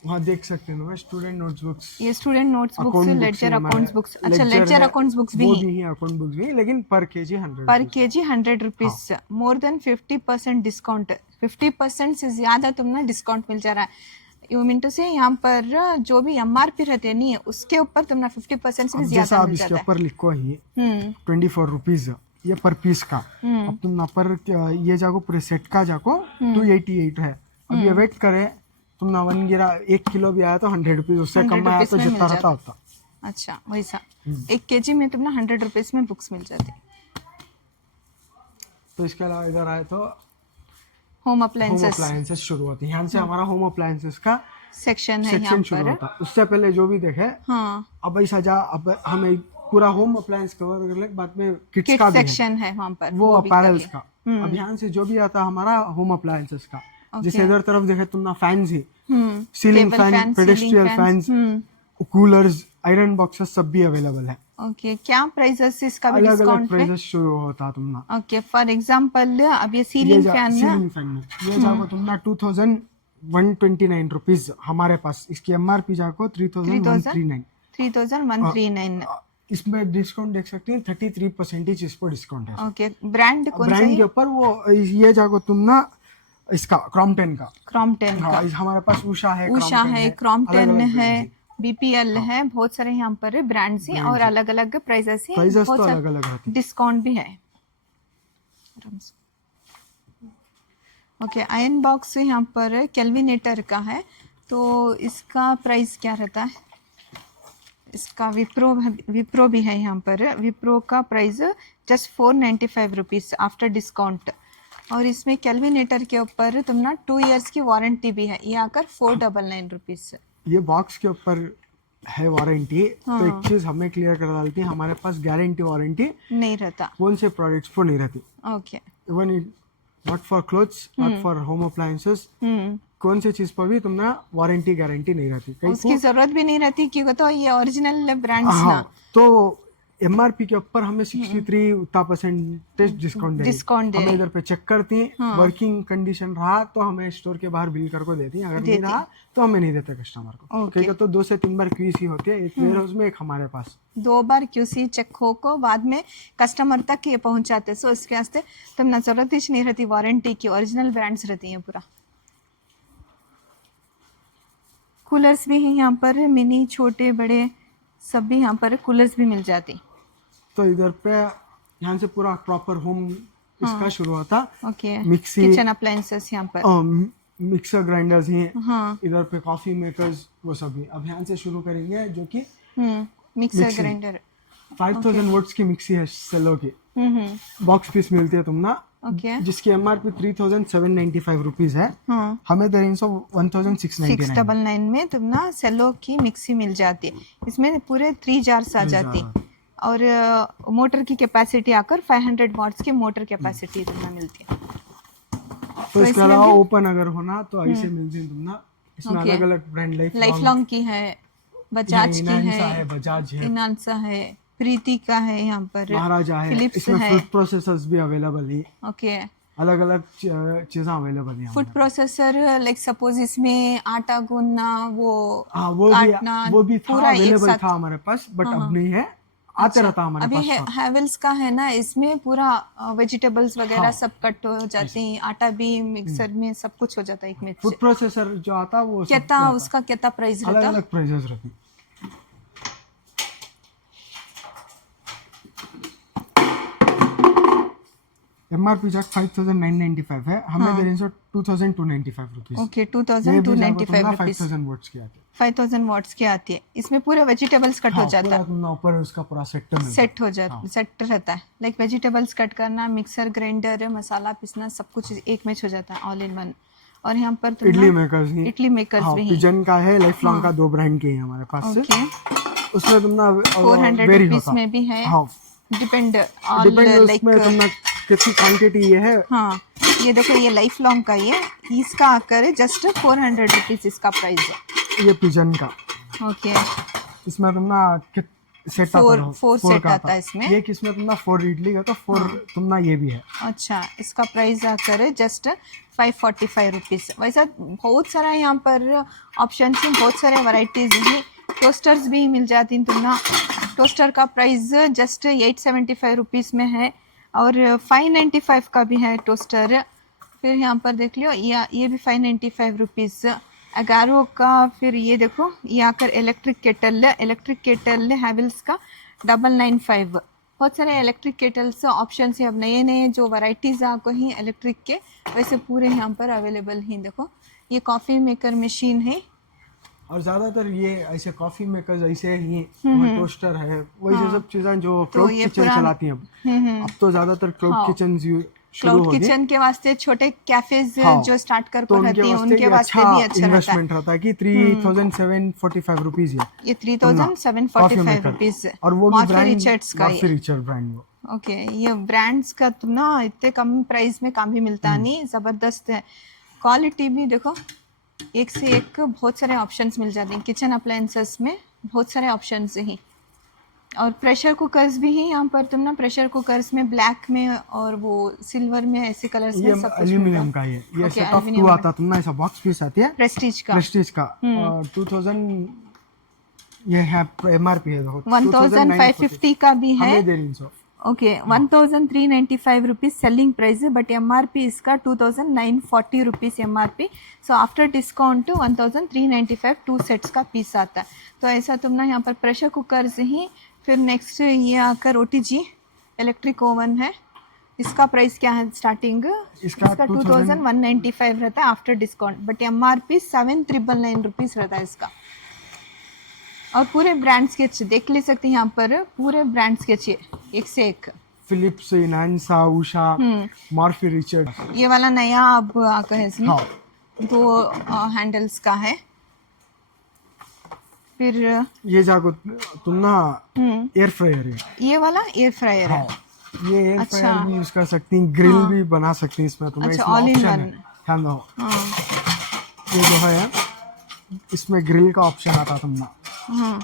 वहाँ देख सकते हो। स्टूडेंट नोट्स बुक्स, ये student notes books, lecture accounts books. अच्छा, लेक्चर लेक्चर है, अकाउंट्स बुक्स वो भी भी हैं, अकाउंट बुक्स भी हैं, लेकिन पर केजी 100 पर rupees. KG 100 rupees. More than 50% discount, 50% से ज़्यादा तुम ना डिस्काउंट मिल जा रहा है। यू मीन टू से यहाँ पर जो भी MRP रहते नहीं है उसके ऊपर तुम ना 50% से भी जैसा ज़्यादा आप मिल इसके जाता है। ऊपर लिखो ही 24 रुपीज, ये पर पीस का। अब तुम ना पर ये जाको पूरे सेट का जाको 288 है। अब ये वेट करे तुम ना 1 गिरा 1 किलो भी आया तो 100 रुपीज, उससे 100 कम आया रुपीज़ तो में जितना मिल रहता जाता होता। अच्छा, वैसा 1 केजी में तुम ना 100 रुपीज़ में बुक्स मिल जाते। तो इसके अलावा इधर आए तो होम होम अप्लायंसेस अप्लायंसेस शुरू होती है। यहाँ से हमारा होम अप्लायंसेस का सेक्शन है यहाँ सेक्शन शुरू पर। होता है। उससे पहले जो भी देखे, हाँ, अब ऐसा जा, अब हमें पूरा होम अप्लायंस कवर कर ले, बाद में किड्स किड का भी है, सेक्शन है वहाँ पर, वो भी कर अपैरल्स लिए। का। अब यहाँ से जो भी आता है हमारा होम अप्लायंसेस का। जैसे Okay. इधर तरफ देखे तुम ना फैंस ही, ceiling table fan, pedestal fans, coolers, iron boxes सब भी अवेलेबल है। ओके, क्या प्राइसेस इसका भी अलग अलग डिस्काउंट पे? प्राइसेस शुरू होता तुम ना। ओके, फॉर एग्जांपल अब ये सीलिंग फैन ना, सीलिंग फैन में ये जाको तुम ना 2129 रुपीज हमारे पास। इसकी MRP जाको 3139। 3139। इसमें डिस्काउंट देख सकते हैं, 33% इस पर डिस्काउंट है। ओके, ब्रांड कौन सा ब्रांड के है? ऊपर वो ये जाको तुम ना इसका क्रॉम्पटन का। क्रॉम्पटन का। हमारे पास उषा है, उषा है, क्रॉम्पटन है, BPL हाँ। है, बहुत सारे यहाँ पर ब्रांड्स हैं और अलग अलग प्राइसेस हैं। प्राइसेस बहुत तो सारे अलग अलग रहते हैं। डिस्काउंट भी है। ओके, आयरन बॉक्स यहाँ पर केल्विनेटर का है, तो इसका प्राइस क्या रहता है? इसका विप्रो भी है यहाँ पर। विप्रो का price just 495 rupees after discount. और इसमें केल्विनेटर के ऊपर तुम ना 2 इयर्स की वारंटी भी है, ये आकर 499 रुपीज़। ये बॉक्स के ऊपर है वारंटी। तो एक चीज हमें क्लियर कर डालती है, हमारे पास गारंटी वारंटी नहीं रहता। कौन से प्रोडक्ट्स पर नहीं रहती। Okay, even not for clothes, not for home appliances, कौन से चीज पर भी तुम ना वारंटी गारंटी नहीं रहती। उसकी जरूरत भी नहीं रहती क्योंकि तो ये ओरिजिनल ब्रांड्स ना। हाँ, तो MRP के ऊपर हमें 63% डिस्काउंट दे। हमें इधर पे चेक करती हैं, वर्किंग कंडीशन रहा तो हमें स्टोर के बाहर बिल करके देती हैं, अगर नहीं रहा तो हमें नहीं देते कस्टमर को। कहीं तो 2 से 3 बार QC होती है, एक वेयर हाउस में, एक हमारे पास। 2 बार QC चेक हो को बाद में कस्टमर तक ये पहुंचाते। सो इसके वास्ते तुम ना जरूरत ही नहीं रहती वारंटी की, ओरिजिनल ब्रांड्स रहती हैं पूरा। कूलर्स भी हैं यहाँ पर, मिनी, छोटे, बड़े सब भी यहाँ पर कूलर्स भी मिल जाती। तो इधर पे यहाँ से पूरा प्रॉपर होम इसका शुरू होता। ओके, मिक्सी, किचन अप्लायंसेस यहाँ पर, मिक्सर ग्राइंडर्स हैं। हाँ, इधर पे कॉफी मेकर्स, वो सभी। अब यहाँ से शुरू करेंगे जो कि मिक्सर ग्राइंडर 5000 वोट्स की मिक्सी है सेलो की। बॉक्स पीस मिलती है तुम ना, जिसकी MRP 3795 रुपीज है। हमें दे 1699 में तुम ना सेलो की मिक्सी मिल जाती है। इसमें पूरे 3 जार्स आ जाती और मोटर की कैपेसिटी आकर 500 वॉट्स की मोटर कैपेसिटी तुमने मिलती है। तो इसके अलावा ओपन अगर होना तो ऐसे मिलती है तुम ना। इसमें अलग अलग ब्रांड लाइफ लॉन्ग की है, बजाज की है, बजाज है, इनांसा है, प्रीति का है, यहाँ पर महाराजा है, फिलिप्स इसमें है। फूड प्रोसेसर्स भी अवेलेबल है। ओके, अलग अलग चीजें अवेलेबल है। फूड प्रोसेसर, लाइक सपोज इसमें आटा गूंदना, वो काटना, वो भी पूरा अवेलेबल था हमारे पास, बट अब नहीं है, आते रहता हमारे पास। अभी हैवेल्स का है ना, इसमें पूरा वेजिटेबल्स वगैरह सब कट हो जाती हैं, आटा भी मिक्सर में सब कुछ हो जाता है एक में। फूड प्रोसेसर जो आता वो कितना, उसका कितना प्राइस रहता? अलग अलग प्राइसेस रहती। MRP जस्ट 5,995 है, हमें दे रहे हैं 2,295 रुपीस। Okay 2,295 rupees. 5,000 वॉट्स की आती है। 5,000 वॉट्स की आती है। इसमें पूरे वेजिटेबल्स कट हो जाता है, पूरा ऊपर उसका पूरा सेट हो जाता है, सेट रहता है। लाइक वेजिटेबल्स कट करना, मिक्सर ग्राइंडर, मसाला पीसना, सब कुछ एक में हो जाता है, ऑल इन वन। और यहाँ पर इडली मेकर्स भी हैं। पिजन का है, लाइफ लॉन्ग का, 2 ब्रांड के हैं हमारे पास से। उसमें तुमना 400 रुपीस में भी है, डिपेंड लाइक तुमना कितनी क्वांटिटी ये है। हाँ ये देखो, ये लाइफ लॉन्ग का, ये इसका आकर जस्ट 400 रुपीस इसका प्राइस है, ये पिजन का। ओके इसमें तुमना सेट फोर सेट आता है इसमें। ये किसमें तुमना 4 इडली का, तो 4 तुमना ये भी है। अच्छा, इसका प्राइस आकर जस्ट 545 रुपीस। वैसा बहुत सारा यहाँ पर ऑप्शन है, बहुत सारे वैरायटीज हैं। टोस्टर्स भी मिल जाती हैं तुमना। टोस्टर का प्राइस जस्ट 875 रुपीस में है, और 595 का भी है टोस्टर। फिर यहाँ पर देख लियो, ये भी 595 रुपीस। अगारो का, फिर ये देखो, ये आकर इलेक्ट्रिक केटल हैवेल्स का 995। बहुत सारे इलेक्ट्रिक केटल्स ऑप्शन है, अब नए नए जो वैरायटीज़ आपको ही इलेक्ट्रिक के, वैसे पूरे यहाँ पर अवेलेबल हैं। देखो, ये कॉफ़ी मेकर मशीन है, और ज़्यादातर ये ऐसे कॉफ़ी मेकर्स ऐसे ही टोस्टर है, वही सब चीज़ें जो क्लाउड किचन चलाती हैं। अब तो ज़्यादातर क्लाउड किचन क्लाउड किचन के वास्ते छोटे कैफेज जो स्टार्ट कर तो रहती हैं, उनके वास्ते भी अच्छा इन्वेस्टमेंट रहता है कि 3,745 रुपीस है। ये 3,745 रुपीस, और वो मॉर्फी रिचर्ड्स का है। रिचर्ड ब्रांड वो। ओके, ये ब्रांड्स का तुम ना इतने कम प्राइस में काम भी मिलता नहीं, ज़बरदस्त है। क्वालिटी भी देखो, एक से एक बहुत सारे ऑप्शंस मिल जाते हैं किचन अप्लायंसेस में, बहुत सारे ऑप्शंस हैं। और प्रेशर कुकर्स भी हैं यहाँ पर तुम ना, प्रेशर कुकर्स में ब्लैक में और वो सिल्वर में, ऐसे कलर्स में सब कुछ। एल्यूमिनियम का ये सेट ऑफ 2 आता तुम ना, ऐसा बॉक्स पीस आती है, प्रेस्टीज का 2000 ये है, MRP है 1550 का भी है। हमें ओके 1395 रुपीज सेलिंग प्राइस है, बट MRP इसका 2940 rupees MRP। So after discount 1395 2 sets का पीस आता है। तो ऐसा तुम ना यहाँ पर प्रेशर कुकर्स ही। फिर नेक्स्ट ये आकर OTG इलेक्ट्रिक ओवन है, इसका प्राइस क्या है स्टार्टिंग? इसका 2195 रहता है after discount, but MRP 7999 rupees रहता है इसका। और पूरे ब्रांड्स के अच्छे देख ले सकते हैं यहाँ पर, पूरे ब्रांड्स के अच्छे एक से एक। Philips, नानसा, Usha, Morphy Richard. ये वाला नया अब आकर है इसमें, 2 हैंडल्स का है। फिर ये जाको तुम ना एयर फ्रायर है, ये वाला एयर फ्रायर है। ये एयर फ्रायर भी यूज कर सकती हैं, ग्रिल भी बना सकती हैं इसमें। तुम्हें अच्छा, ऑल इन वन। ये जो है इसमें ग्रिल का ऑप्शन आता तुम ना,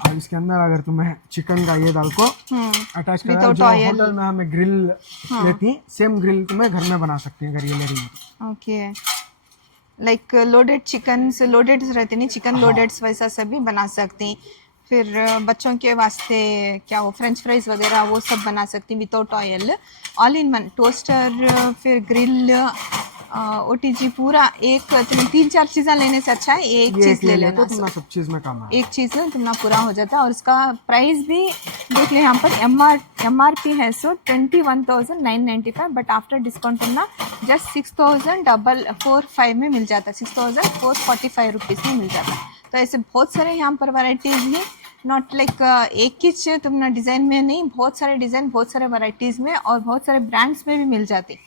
और इसके अंदर अगर तुम्हें चिकन का ये दाल को अटैच करना है, जो होटल में हमें ग्रिल लेती हैं, सेम ग्रिल तुम्हें घर में बना सकती हैं अगर ये ले रही है। Okay, like loaded chicken loaded रहते नहीं, चिकन लोडेड्स वैसा सभी बना सकती हैं। फिर बच्चों के वास्ते क्या वो फ्रेंच फ्राइज वगैरह वो सब बना सकती हैं without oil, all in one. Toaster, फिर ग्रिल, OTG, पूरा एक 3-4 चीज़ें लेने से अच्छा है एक चीज़ ले लेना, तो सब चीज़ में काम है। एक चीज़ में तुमना पूरा हो जाता है। और इसका प्राइस भी देख ले यहाँ पर, MRP है 21,995, बट आफ्टर डिस्काउंट तुमना जस्ट 6,445 में मिल जाता है, 6,445 रुपीज़ में मिल जाता है। तो ऐसे बहुत सारे यहाँ पर वैरायटीज़ हैं, नॉट लाइक एक ही तुमना डिज़ाइन में नहीं, बहुत सारे डिज़ाइन, बहुत सारे वैरायटीज़ में और बहुत सारे ब्रांड्स में भी मिल जाते।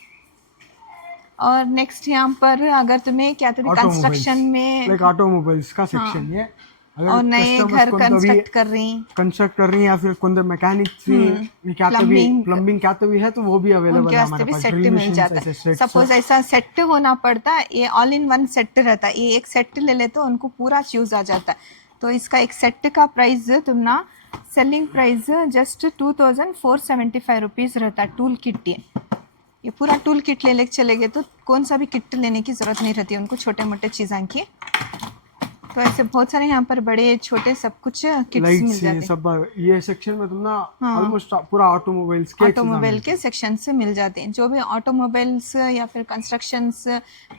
और नेक्स्ट यहाँ पर अगर तुम्हें क्या तो कंस्ट्रक्शन में, लाइक ऑटोमोबाइल्स का सेक्शन है, और नए घर कंस्ट्रक्ट कर रही या फिर कोई मैकेनिक प्लम्बिंग क्या तो भी है, तो वो भी अवेलेबल है हमारे पास, सेट मिल जाता है। सपोज ऐसा सेट होना पड़ता है, ये ऑल इन वन सेट रहता है, ये एक सेट ले ले तो उनको पूरा यूज आ जाता है। तो इसका एक सेट का प्राइस तुम ना, सेलिंग प्राइस जस्ट 2,475 रुपीज़ रहता है। टूल किट, ये पूरा टूल किट ले चले गए तो कौन सा भी किट लेने की ज़रूरत नहीं रहती उनको, छोटे मोटे चीज़ां की। तो ऐसे बहुत सारे यहाँ पर बड़े छोटे सब कुछ किट्स मिल जाते हैं। सब ये सेक्शन में तुम ना ऑलमोस्ट पूरा ऑटोमोबाइल के सेक्शन से मिल जाते हैं। जो भी ऑटोमोबाइल्स या फिर कंस्ट्रक्शंस,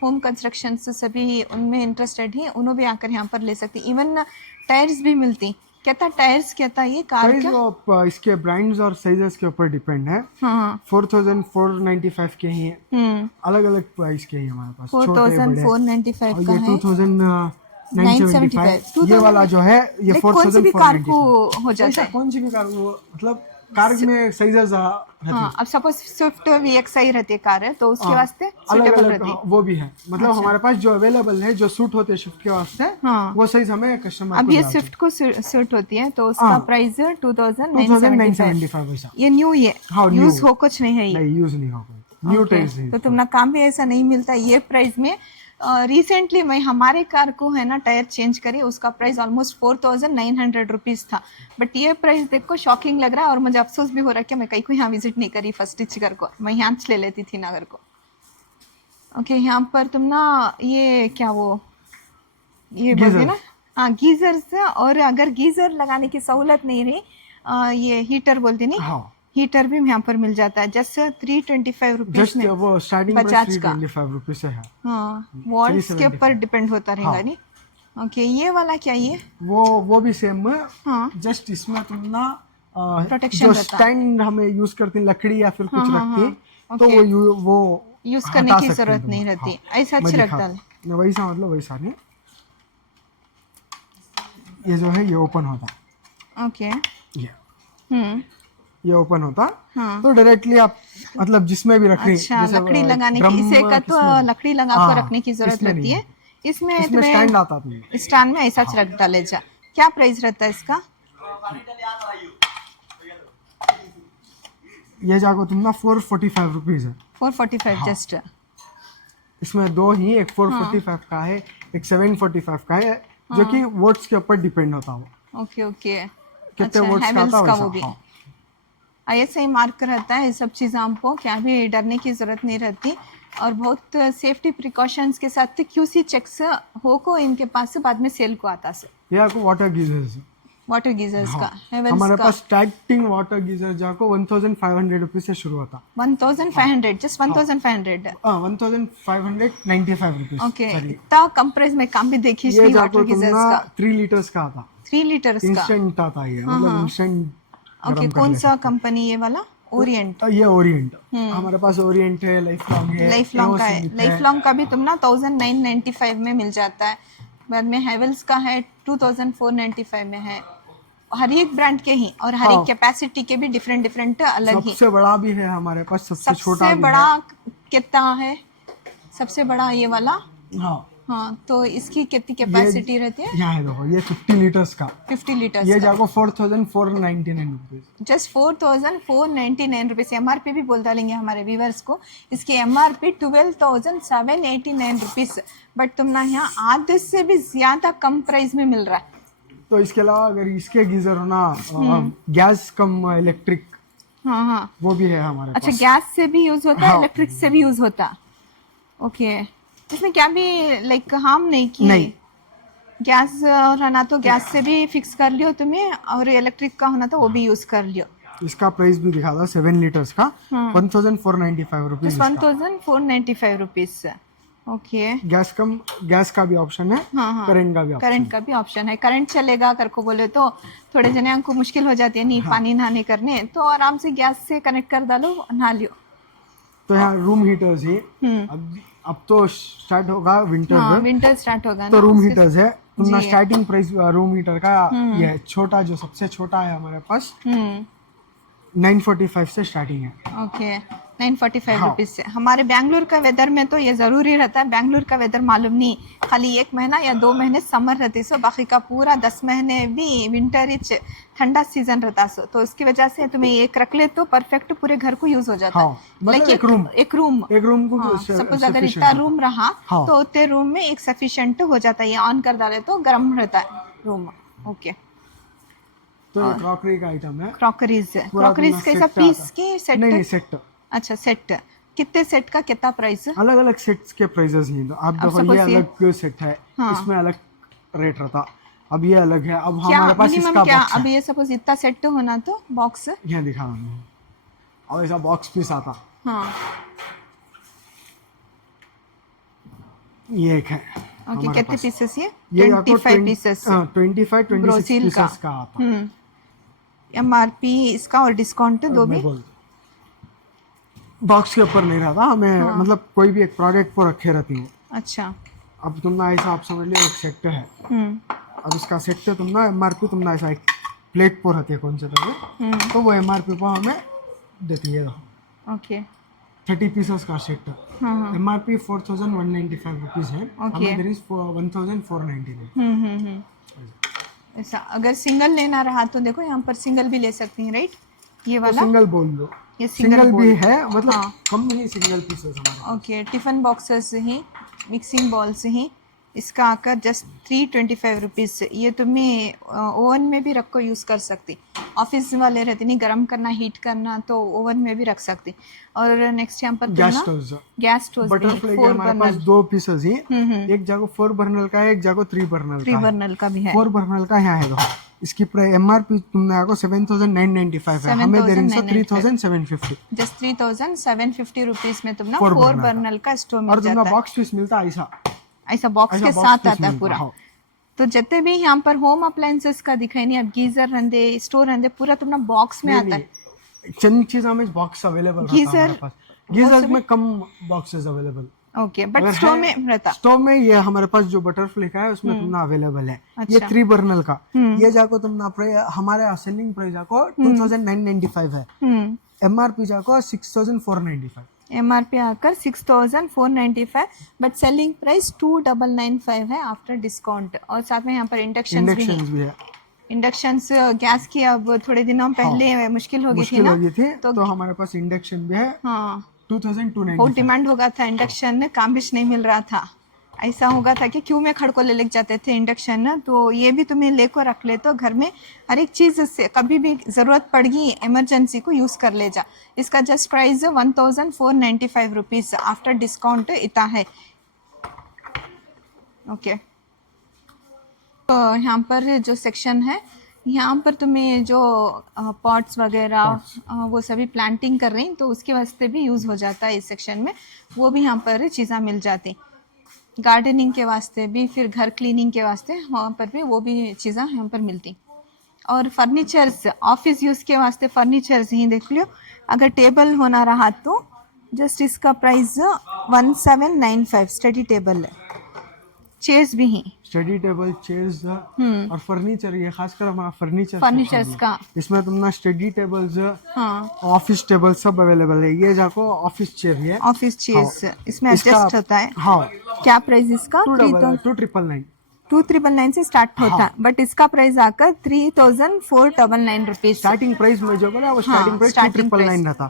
होम कंस्ट्रक्शंस सभी उनमें इंटरेस्टेड हैं, उन्होंने भी आकर यहाँ पर ले सकती। इवन टायर्स भी मिलती, कितना टायर्स कितना ये कार प्राइस का? वो इसके ब्रांड्स और साइजेस के ऊपर डिपेंड है। हाँ 4495 के ही हैं, अलग अलग प्राइस के ही हमारे पास, छोटे बड़े। 4495 और का ये है 2975 ये वाला जो है ये कौन सी भी कार को 4495 हो जाता है? कौन सी भी कार, वो मतलब कार में साइजेस रहती हाँ अब सपोज स्विफ्ट VX ही रहती है कार है तो उसके हाँ, वास्ते अलग सुटेबल अलग रहती है। वो भी है, मतलब हमारे पास जो अवेलेबल है जो सूट होते हैं शिफ्ट के वास्ते, हाँ वो साइज हमें कस्टमर अब को ये डालते हैं। स्विफ्ट को सूट होती है तो उसका हाँ। प्राइस 2975। 2975 पैसा। ये न्यू है, हाँ, यूज new। हो कुछ नहीं है ये। नहीं यूज नहीं होगा, न्यू ओके, टाइप्स है। तो तुमना काम भी ऐसा नहीं मिलता ये प्राइस में। रिसेंटली मैं हमारे कार को है ना टायर चेंज करी, उसका प्राइस ऑलमोस्ट 4900 रुपीज था, बट ये प्राइस देखो शॉकिंग लग रहा है और मुझे अफसोस भी हो रहा है कि मैं कहीं को यहाँ विजिट नहीं करी फर्स्ट स्टिच घर को, मैं यहाँ ले लेती थी नगर को। ओके यहाँ पर तुम ना ये क्या वो ये बोलते ना, हाँ गीजर से, और अगर गीजर लगाने की सहूलत नहीं रही ये हीटर बोलते नहीं, हाँ हीटर भी यहाँ पर मिल जाता है जस्ट 325 रुपीज जस्ट में। वो स्टार्टिंग बजाज का 325 रुपीस से है। हाँ वॉल्ट्स के ऊपर डिपेंड होता रहेगा हाँ। नहीं। ओके ये वाला क्या ये? वो भी सेम है, हाँ जस्ट इसमें तुम ना प्रोटेक्शन जो रहता है। स्टैंड हमें यूज करते हैं लकड़ी या फिर कुछ हाँ, रखती हाँ, तो ओके। वो यूज करने हटा की सकते हैं जरूरत तुम। नहीं रहती, हाँ, ऐसा मैं अच्छी दिखा- रखता है। वैसा मतलब वैसा नहीं, ये जो है ये ओपन होता, ओके ये हम्म ये ओपन होता, हाँ तो डायरेक्टली आप मतलब जिसमें भी रखनी, अच्छा जैसे लकड़ी लगाने ड्रम की, इसे का तो किसमें भी। लकड़ी लगा कर हाँ, रखने की जरूरत इसमें रहती नहीं है। इसमें इसमें स्टैंड आता तुम्हें। स्टैंड में ऐसा रख डाले जा। क्या प्राइस रहता है इसका? ये जाको तुम ना 445 रुपीज है। 445 हाँ। जस्ट। इसमें दो ही, एक 445 का है, एक 745 का है, जो कि वोट्स के ऊपर डिपेंड होता है। ओके ओके कितने वोट्स का आता है का वैसा। वो भी हाँ। ऐसे ही मार्क रहता है, ये सब चीज़ें हमको क्या भी डरने की ज़रूरत नहीं रहती, और बहुत सेफ्टी प्रिकॉशंस के साथ QC चेक्स हो को इनके पास से बाद में सेल को आता से। ये आपको वाटर गीजर्स, वाटर गीजर्स का हेवल्स हमारे का पास स्टार्टिंग वाटर गीजर जाको 1500 रुपीज से शुरू होता। 1500 जस्ट 1500। 1595 रुपीज। ओके इतना कम प्राइस में काम भी देखी ये जाको वाटर तुम गीजर्स ना का 3 लीटर्स का आता, 3 लीटर्स का। इंस्टेंट आता है, मतलब इंस्टेंट। ओके कौन सा कंपनी ये वाला? ओरिएंट। ये ओरिएंट, हमारे पास ओरिएंट है, लाइफ लॉन्ग है, लाइफ लॉन्ग का है। एओसिलिक लाइफ लॉन्ग का भी तुम ना 1995 में मिल जाता है, बाद में हेवल्स का है 2495 में है। हर एक ब्रांड के ही और हर एक कैपेसिटी के भी डिफरेंट अलग ही। सबसे बड़ा भी है हमारे पास, सबसे छोटा भी बड़ा है। कितना है? सबसे बड़ा ये वाला। हाँ हाँ तो इसकी कितनी कैपेसिटी रहती है? यहाँ है देखो, ये 50 लीटर्स का, 50 लीटर्स ये का जाको 4499 रुपीज। Just 4499 rupees. MRP भी बोल डालेंगे हमारे व्यूवर्स को, इसकी MRP 12,789 रुपीज, बट तुम ना यहाँ आधे से भी ज्यादा कम प्राइस में मिल रहा है। तो इसके अलावा अगर इसके गीजर हो ना गैस कम इलेक्ट्रिक, हाँ हाँ वो भी है हमारे अच्छा पास। गैस से भी यूज होता है, हाँ। इलेक्ट्रिक से भी यूज होता। ओके इसमें क्या भी लाइक हार्म नहीं की? नहीं। गैस रहना तो गैस से भी फिक्स कर लियो तुम्हें, और इलेक्ट्रिक का होना तो वो भी यूज कर लियो। इसका प्राइस भी दिखा था 7 लीटर्स का 1495 रुपीज। 1495 रुपीज। ओके गैस का भी ऑप्शन है, हाँ करंट का भी ऑप्शन। करंट का भी ऑप्शन है। करंट चलेगा कर को बोले तो थोड़े जने को मुश्किल हो जाती है नहीं पानी नहाने करने, तो आराम से गैस से कनेक्ट कर डालो नहा लियो। तो यहाँ रूम हीटर्स ही, अब तो स्टार्ट होगा विंटर, विंटर स्टार्ट होगा तो ना, रूम उसके- हीटर्स है तुमने स्टार्टिंग प्राइस रूम हीटर का ये है, छोटा जो सबसे छोटा है हमारे पास 945 से स्टार्टिंग है। ओके 945 हाँ। रुपीज से। हमारे बेंगलुरु का वेदर में तो ये जरूरी रहता है, बेंगलुरु का वेदर मालूम नहीं, खाली 1 महीना या 2 महीने समर रहती सो, बाकी का पूरा 10 महीने भी विंटर ही ठंडा सीजन रहता सो, तो उसकी वजह से तुम्हें एक रख ले तो परफेक्ट पूरे घर को यूज हो जाता है। हाँ, मतलब Like एक रूम को सपोज अगर इतना रूम रहा तो उतने रूम में एक सफिशिएंट हो जाता है, ये ऑन कर डाले तो गर्म रहता है रूम। ओके तो क्रॉकरी का आइटम है, क्रॉकरीज कैसा सेट पीस आता। की सेट? नहीं सेट। अच्छा सेट, कितने सेट का कितना प्राइस? अलग अलग सेट्स के प्राइसेस हैं, तो आप देखो ये अलग सेट है, इसमें अलग रेट रहता, अब ये अलग है। अब हमारे पास इसका क्या बॉक्स अब ये सपोज इतना सेट होना तो बॉक्स यहाँ दिखा रहा हूँ, अब ऐसा बॉक्स पीस आता, हाँ ये एक है ओके, कितने पीसेस ये? ये आपको 25 पीसेस 25-26 ब्रोसिल का। पीसेस का आता है। MRP इसका और डिस्काउंट दो भी? बॉक्स के ऊपर नहीं रहता हमें, मतलब कोई भी एक प्रोडक्ट को रखे रहती हूँ। अच्छा। अब तुमने ऐसा आप समझ लियो एक सेट है, अब इसका सेट तुमने MRP तुमने ऐसा एक प्लेट पर रहती है कौन से तरह, तो वो MRP पर हमें देती है। ओके, 30 पीसेस का सेट MRP 4195 रुपीज है, हमें देयर इज 1499। ऐसा अगर सिंगल लेना रहा तो देखो यहाँ पर सिंगल भी ले सकती हैं, राइट? ये वाला सिंगल बोल लो, ये सिंगल भी है, हाँ। मतलब कम नहीं सिंगल पीसेस हमारे। ओके, टिफिन बॉक्सेस ही, मिक्सिंग बॉल्स ही, इसका आकर जस्ट 325 रुपीज़। ये तुम्हें ओवन में भी रख को यूज़ कर सकती, ऑफिस वाले रहते नहीं, गर्म करना हीट करना तो ओवन में भी रख सकती। और नेक्स्ट यहाँ पर गैस स्टोव बटरफ्लाई के हमारे पास 2 पीसेस ही, एक जगह 4 बर्नर का है, एक जगह 3 बर्नर का भी है। 4 बर्नर का यहाँ है। देखो इसकी MRP तुमने आपको 7995 है, हमें दे रही है 3750, जस्ट 3750 रुपीज में तुमने 4 बर्नर का स्टोव मिल जाता है। और तुमने बॉक्स पीस मिलता है ऐसा बॉक्स के साथ आता है पूरा। तो जितने भी यहाँ पर होम अप्लायंसेस का दिखाई नहीं, अब गीजर रंदे, स्टोव रंदे, पूरा तुमने बॉक्स में आता है। चंद चीज़ में बॉक्स अवेलेबल रहता है हमारे पास, गीजर में कम boxes available. Okay, but stove में रहता, स्टोव में ये हमारे पास जो बटरफ्लाई का है उसमें तुमने अवेलेबल है। ये 3 बर्नर का, ये जाको तुमने हमारे सेलिंग प्राइस जाको 2995 है, MRP जाको 6495, MRP आकर 6495, बट सेलिंग प्राइस 2995 है आफ्टर डिस्काउंट। और साथ में यहाँ पर इंडक्शन भी है। इंडक्शंस गैस की अब थोड़े दिनों पहले मुश्किल हो गई थी ना, तो हमारे पास इंडक्शन भी है। हाँ, 2295 बहुत डिमांड होगा था इंडक्शन, काम भी नहीं मिल रहा था। ऐसा होगा था कि क्यों में खड़को ले जाते थे इंडक्शन ना, तो ये भी तुम्हें लेकर रख ले, तो घर में हर एक चीज़ से कभी भी ज़रूरत पड़गी इमरजेंसी को यूज़ कर ले जा। इसका just price 1495 rupees after discount इतना है। ओके, तो यहाँ पर जो सेक्शन है, यहाँ पर तुम्हें जो पॉट्स वगैरह वो सभी प्लांटिंग कर रही, तो उसके वास्ते भी यूज़ हो जाता है इस सेक्शन में, वो भी यहाँ पर चीज़ें मिल जाती। गार्डनिंग के वास्ते भी, फिर घर क्लीनिंग के वास्ते वहाँ पर भी वो भी चीज़ें यहाँ पर मिलती। और फर्नीचर्स, ऑफिस यूज़ के वास्ते फर्नीचर्स ही देख लियो। अगर टेबल होना रहा तो जस्ट इसका प्राइस 1795, स्टडी टेबल है। चेयर्स भी हैं, स्टडी टेबल, चेयर्स और फर्नीचर, ये खासकर हमारा फर्नीचर्स का, इसमें तुमने स्टडी टेबल्स, ऑफिस टेबल सब अवेलेबल है। ये जाको ऑफिस चेयर है, ऑफिस चेयर्स, इसमें एडजस्ट होता है। हाँ, क्या प्राइस इसका? 2399 से स्टार्ट होता है, बट इसका प्राइस आकर 3499 रुपीज स्टार्टिंग प्राइस में जो बोला वो स्टार्टिंग प्राइस 2999 रहता।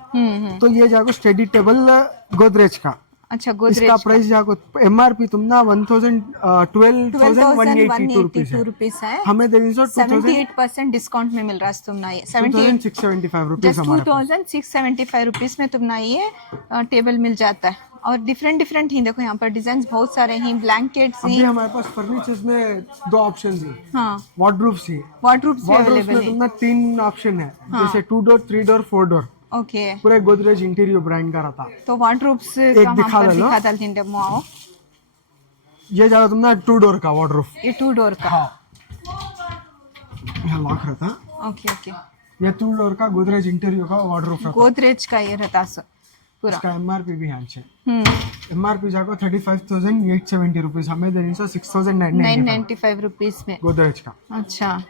तो ये जाको स्टडी टेबल गोदरेज का, अच्छा, गोदरेज इसका प्राइस जाको MRP तुमना 12,182 रुपीज है, हमें दे 78% डिस्काउंट में मिल रहा है तुमना ये 2675 रुपीज, 2675 रुपीज में तुमना ये टेबल मिल जाता है। और डिफरेंट ही देखो, यहाँ पर डिजाइन बहुत सारे हैं, ब्लैंकेट्स हैं। हमारे पास फर्नीचर्स में 2 ऑप्शंस हैं, हाँ, वार्डरोब्स हैं, वार्डरोब्स अवेलेबल है। तुमना 3 ऑप्शन है, जैसे 2 डोर, 3 डोर, 4 डोर। ओके, पूरे गोदरेज इंटीरियर ब्रांड का रहता। तो वार्डरोब्स का दिखा दो, आओ। ये ज्यादा तुमने 2 डोर का वार्डरोब, ये 2 डोर का, हाँ, यहाँ लॉक रहता। ओके ओके, ये 2 डोर का गोदरेज इंटीरियर का वार्डरोब रहता। गोदरेज का ये रहता पूरा। इसका MRP भी यहाँ है, MRP जाको 35,870 रुपीज, हमें देनी 6,995 रुपीज में गोदरेज का। अच्छा,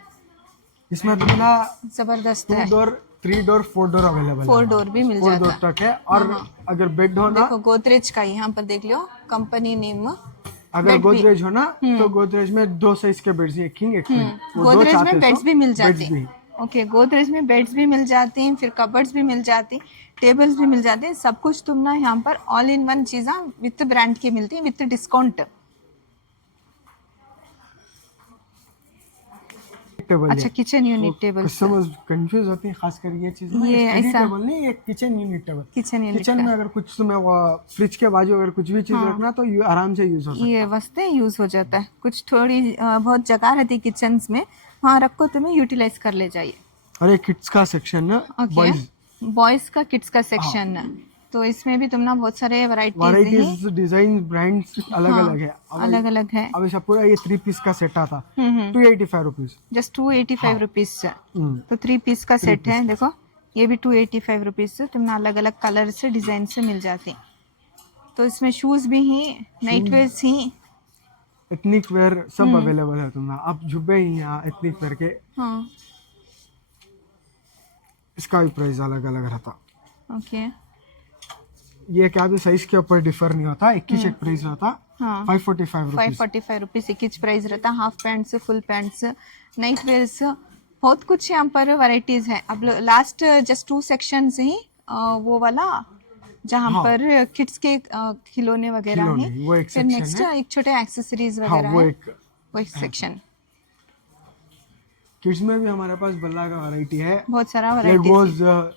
इसमें तुमना जबरदस्त है, 2 डोर, 3 डोर, 4 डोर अवेलेबल है, 4 डोर भी मिल जाता है, 4 डोर तक है। और अगर बेड हो ना, देखो गोदरेज का यहाँ पर देख लो कंपनी नेम, अगर गोदरेज हो ना तो गोदरेज में 2 साइज के बेड्स हैं, किंग, एक क्वीन। गोदरेज में बेड्स भी मिल जाते हैं। ओके, गोदरेज में बेड्स भी मिल जाते हैं, फिर कबर्ड्स भी मिल जाती, टेबल्स भी मिल जाते हैं, सब कुछ तुम ना यहाँ पर ऑल इन वन चीज़ें विथ ब्रांड की मिलती है, विथ डिस्काउंट। अच्छा, kitchen unit table, customers confuse होती हैं खासकर ये चीज, ये ऐसा टेबल नहीं, ये किचन यूनिट टेबल। किचन में अगर कुछ तुम्हें फ्रिज के बाजू अगर कुछ भी चीज रखना तो ये आराम से यूज हो सकता है, ये वास्ते यूज हो जाता है। कुछ थोड़ी बहुत जगह रहती किचन में, वहाँ रखो, तुम्हें यूटिलाइज कर ले जाइए। और ये किड्स का सेक्शन ना, बॉयज का किड्स का सेक्शन, तो इसमें भी तुम ना बहुत सारे वैरायटीज डिजाइन ब्रांड्स अलग अलग है, अलग अलग है। अब ऐसा पूरा ये 3 पीस का सेट आता 285 रुपीज, जस्ट 285 रुपीज से। तो 3 पीस का सेट है, देखो ये भी 285 रुपीज से तुम ना अलग अलग कलर से डिजाइन से मिल जाते। तो इसमें शूज भी हैं, नाइट वेयर ही, एथनिक वेयर सब अवेलेबल है तुम ना। अब जुब्बे ही यहाँ एथनिक वेयर के, हाँ इसका भी प्राइस अलग अलग रहता। ओके ये क्या भी साइज के ऊपर डिफर नहीं होता, एक ही एक प्राइस होता। 545 रुपीज एक ही प्राइस रहता। Half pants, full pants, night wears, बहुत कुछ यहाँ पर वैरायटीज है। अब लास्ट जस्ट 2 सेक्शन ही वो वाला जहाँ पर किड्स के खिलौने वगैरह हैं, वो एक फिर नेक्स्ट एक छोटे एक्सेसरीज वगैरह है, वो एक सेक्शन। किड्स में भी हमारे पास बल्ला का वैरायटी है, बहुत सारा वैरायटी,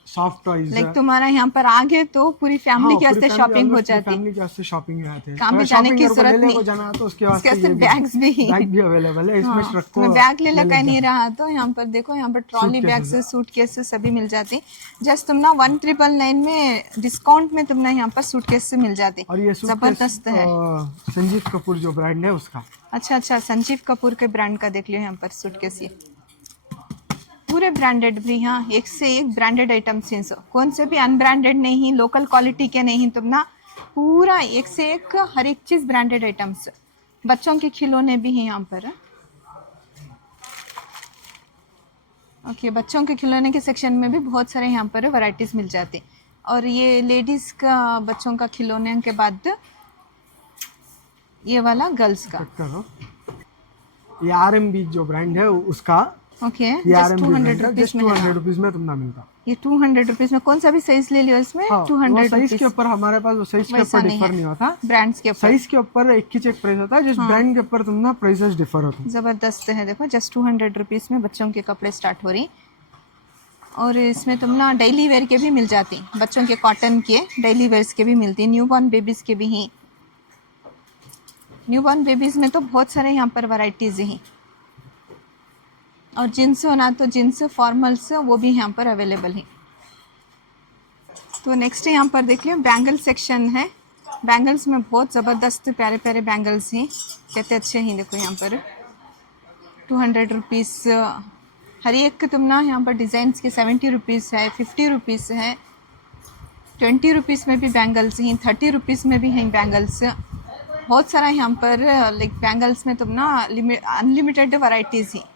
सॉफ्ट टॉयज। लाइक तुम्हारा यहाँ पर आगे तो पूरी फैमिली के वास्ते शॉपिंग हो जाती है, फैमिली के वास्ते शॉपिंग आते हैं, कहाँ भी जाने की जरूरत नहीं, जाना तो उसके वास्ते बैग्स भी अवेलेबल है। इसमें रखो, बैग ले लगा नहीं रहा तो यहाँ पर देखो, यहाँ पर ट्रॉली बैग्स, सूटकेस सभी मिल जाते। जस्ट तुम ना 1999 में डिस्काउंट में तुम ना यहाँ पर सूटकेस से मिल जाते, और ये जबरदस्त है। संजीव कपूर जो ब्रांड है उसका। अच्छा, संजीव कपूर के ब्रांड का देख लियो यहाँ पर सूटकेस, ये पूरे ब्रांडेड भी, हाँ एक से एक ब्रांडेड आइटम्स हैं, कौन से भी अनब्रांडेड नहीं, लोकल क्वालिटी के नहीं, तुम ना पूरा एक से एक हर एक चीज ब्रांडेड आइटम्स। बच्चों के खिलौने भी हैं यहाँ पर। ओके, बच्चों के खिलौने के सेक्शन में भी बहुत सारे यहाँ पर वैरायटीज मिल जाती। और ये लेडीज का बच्चों का खिलौने के बाद ये वाला गर्ल्स का, ये RMB जो ब्रांड है उसका। ओके, 200 रुपीज में तुम ना मिलता। ये 200 रुपीज में कौन सा भी साइज ले लियो इसमें। 200 साइज के ऊपर हमारे पास वो साइज के ऊपर डिफर नहीं होता, ब्रांड्स के ऊपर साइज के ऊपर एक ही एक प्राइस होता है, जिस ब्रांड के ऊपर तुम ना प्राइसेस डिफर होते हैं। जबरदस्त है, देखो जस्ट 200 रुपीज में बच्चों के कपड़े स्टार्ट हो रही। और इसमें तुम ना डेली वेयर के भी मिल जाती, बच्चों के कॉटन के डेली वेयर्स के भी मिलती, न्यूबॉर्न बेबीज के भी हैं। न्यूबॉर्न बेबीज में तो बहुत सारे यहाँ पर वैरायटीज हैं। और जींस होना तो जींस, फॉर्मल्स वो भी यहाँ पर अवेलेबल है। तो नेक्स्ट यहाँ पर देख लियो बैंगल सेक्शन है। बैंगल्स में बहुत ज़बरदस्त प्यारे प्यारे बैंगल्स हैं, कहते अच्छे हैं। देखो यहाँ पर 200 रुपीज़ हर एक तुम ना यहाँ पर डिज़ाइंस के 70 रुपीज़ है, 50 रुपीज़ है, 20 रुपीज़ में भी बैंगल्स हैं, 30 रुपीज़ में भी हैं बैंगल्स। बहुत सारा यहाँ पर लाइक बैंगल्स में तुम ना अनलिमिटेड वैरायटीज़ हैं।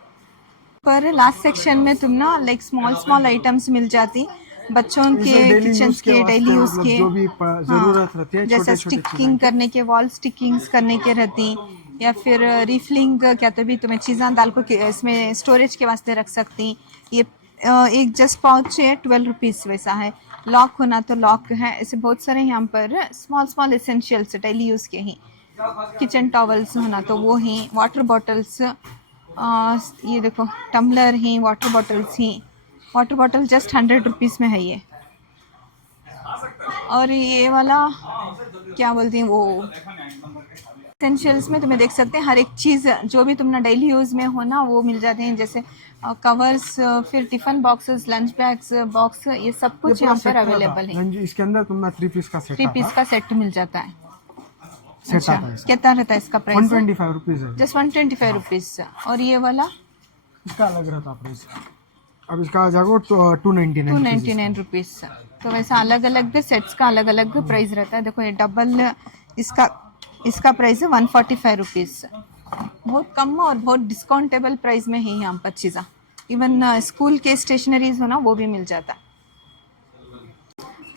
पर लास्ट सेक्शन में तुम ना लाइक स्मॉल आइटम्स मिल जाती, बच्चों के किचन के डेली यूज के, जो भी जरूरत रहती है, जैसे स्टिकिंग करने के, वॉल स्टिकिंग्स करने के रहती, या फिर रिफिलिंग क्या तो भी तुम्हें चीज़ें डाल को इसमें स्टोरेज के वास्ते रख सकती। ये एक जस्ट पाउच है 12 रुपीज़ वैसा है, लॉक होना तो लॉक है। ऐसे बहुत सारे यहाँ पर स्मॉल एसेंशियल्स डेली यूज़ के हैं। किचन टॉवल्स होना तो वो हैं, वाटर बॉटल्स, ये देखो टम्बलर हैं, वाटर बॉटल्स हैं। वाटर बॉटल जस्ट 100 रुपीज़ में है ये। और ये वाला क्या बोलती हैं वो एसेंशियल्स में तुम्हें देख सकते हैं, हर एक चीज़ जो भी तुम ना डेली यूज़ में हो ना वो मिल जाते हैं, जैसे कवर्स, फिर tiffin boxes, lunch bags, box, ये सब कुछ यहाँ पर अवेलेबल है। इसके अंदर तुम ना 3 पीस का सेट मिल जाता है। अच्छा, कितना रहता है इसका प्राइस? 125 रुपीज़ है, जस्ट 125 रुपीज़। और ये वाला इसका अलग रहता प्राइस, अब इसका जागो तो 299 रुपीज़। तो वैसा अलग अलग भी सेट्स का अलग अलग प्राइस रहता है। देखो ये डबल इसका प्राइस है 145 रुपीज़। बहुत कम और बहुत डिस्काउंटेबल प्राइस में है यहाँ पर चीज़ें। इवन स्कूल के स्टेशनरीज हो ना वो भी मिल जाता।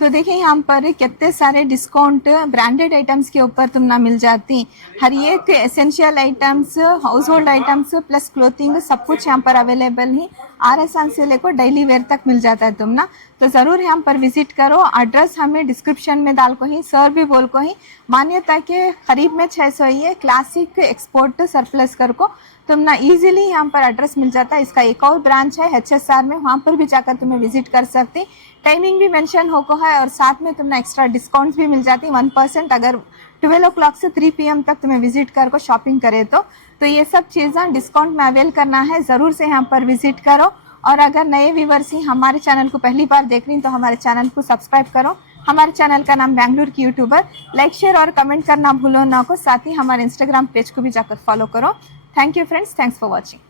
तो देखिए यहाँ पर कितने सारे डिस्काउंट ब्रांडेड आइटम्स के ऊपर तुम ना मिल जाती। हर एक essential items, house hold items plus clothing सब कुछ यहाँ पर अवेलेबल है। RSN से लेकर डेली वेयर तक मिल जाता है तुम ना। तो ज़रूर यहाँ पर विजिट करो। एड्रेस हमें डिस्क्रिप्शन में डाल को ही, सर भी बोल को ही, मान्यता के करीब में 600 ही है, क्लासिक एक्सपोर्ट सरप्लस कर को तुम ना इजीली यहाँ पर एड्रेस मिल जाता है। इसका एक और ब्रांच है HSR में, वहाँ पर भी जाकर तुम्हें विजिट कर सकते। टाइमिंग भी मेंशन हो को है और साथ में तुमने एक्स्ट्रा डिस्काउंट्स भी मिल जाती 1% अगर 12 o'clock से 3 PM तक तुम्हें विजिट कर को शॉपिंग करे तो ये सब चीज़ें डिस्काउंट में अवेल करना है। ज़रूर से यहाँ पर विजिट करो। और अगर नए व्यूवर्स ही हमारे चैनल को पहली बार देख रही तो हमारे चैनल को सब्सक्राइब करो, हमारे चैनल का नाम बेंगलुरु की यूट्यूबर। लाइक शेयर और कमेंट करना भूलो ना को, साथ ही हमारे इंस्टाग्राम पेज को भी जाकर फॉलो करो। Thank you friends, thanks for watching.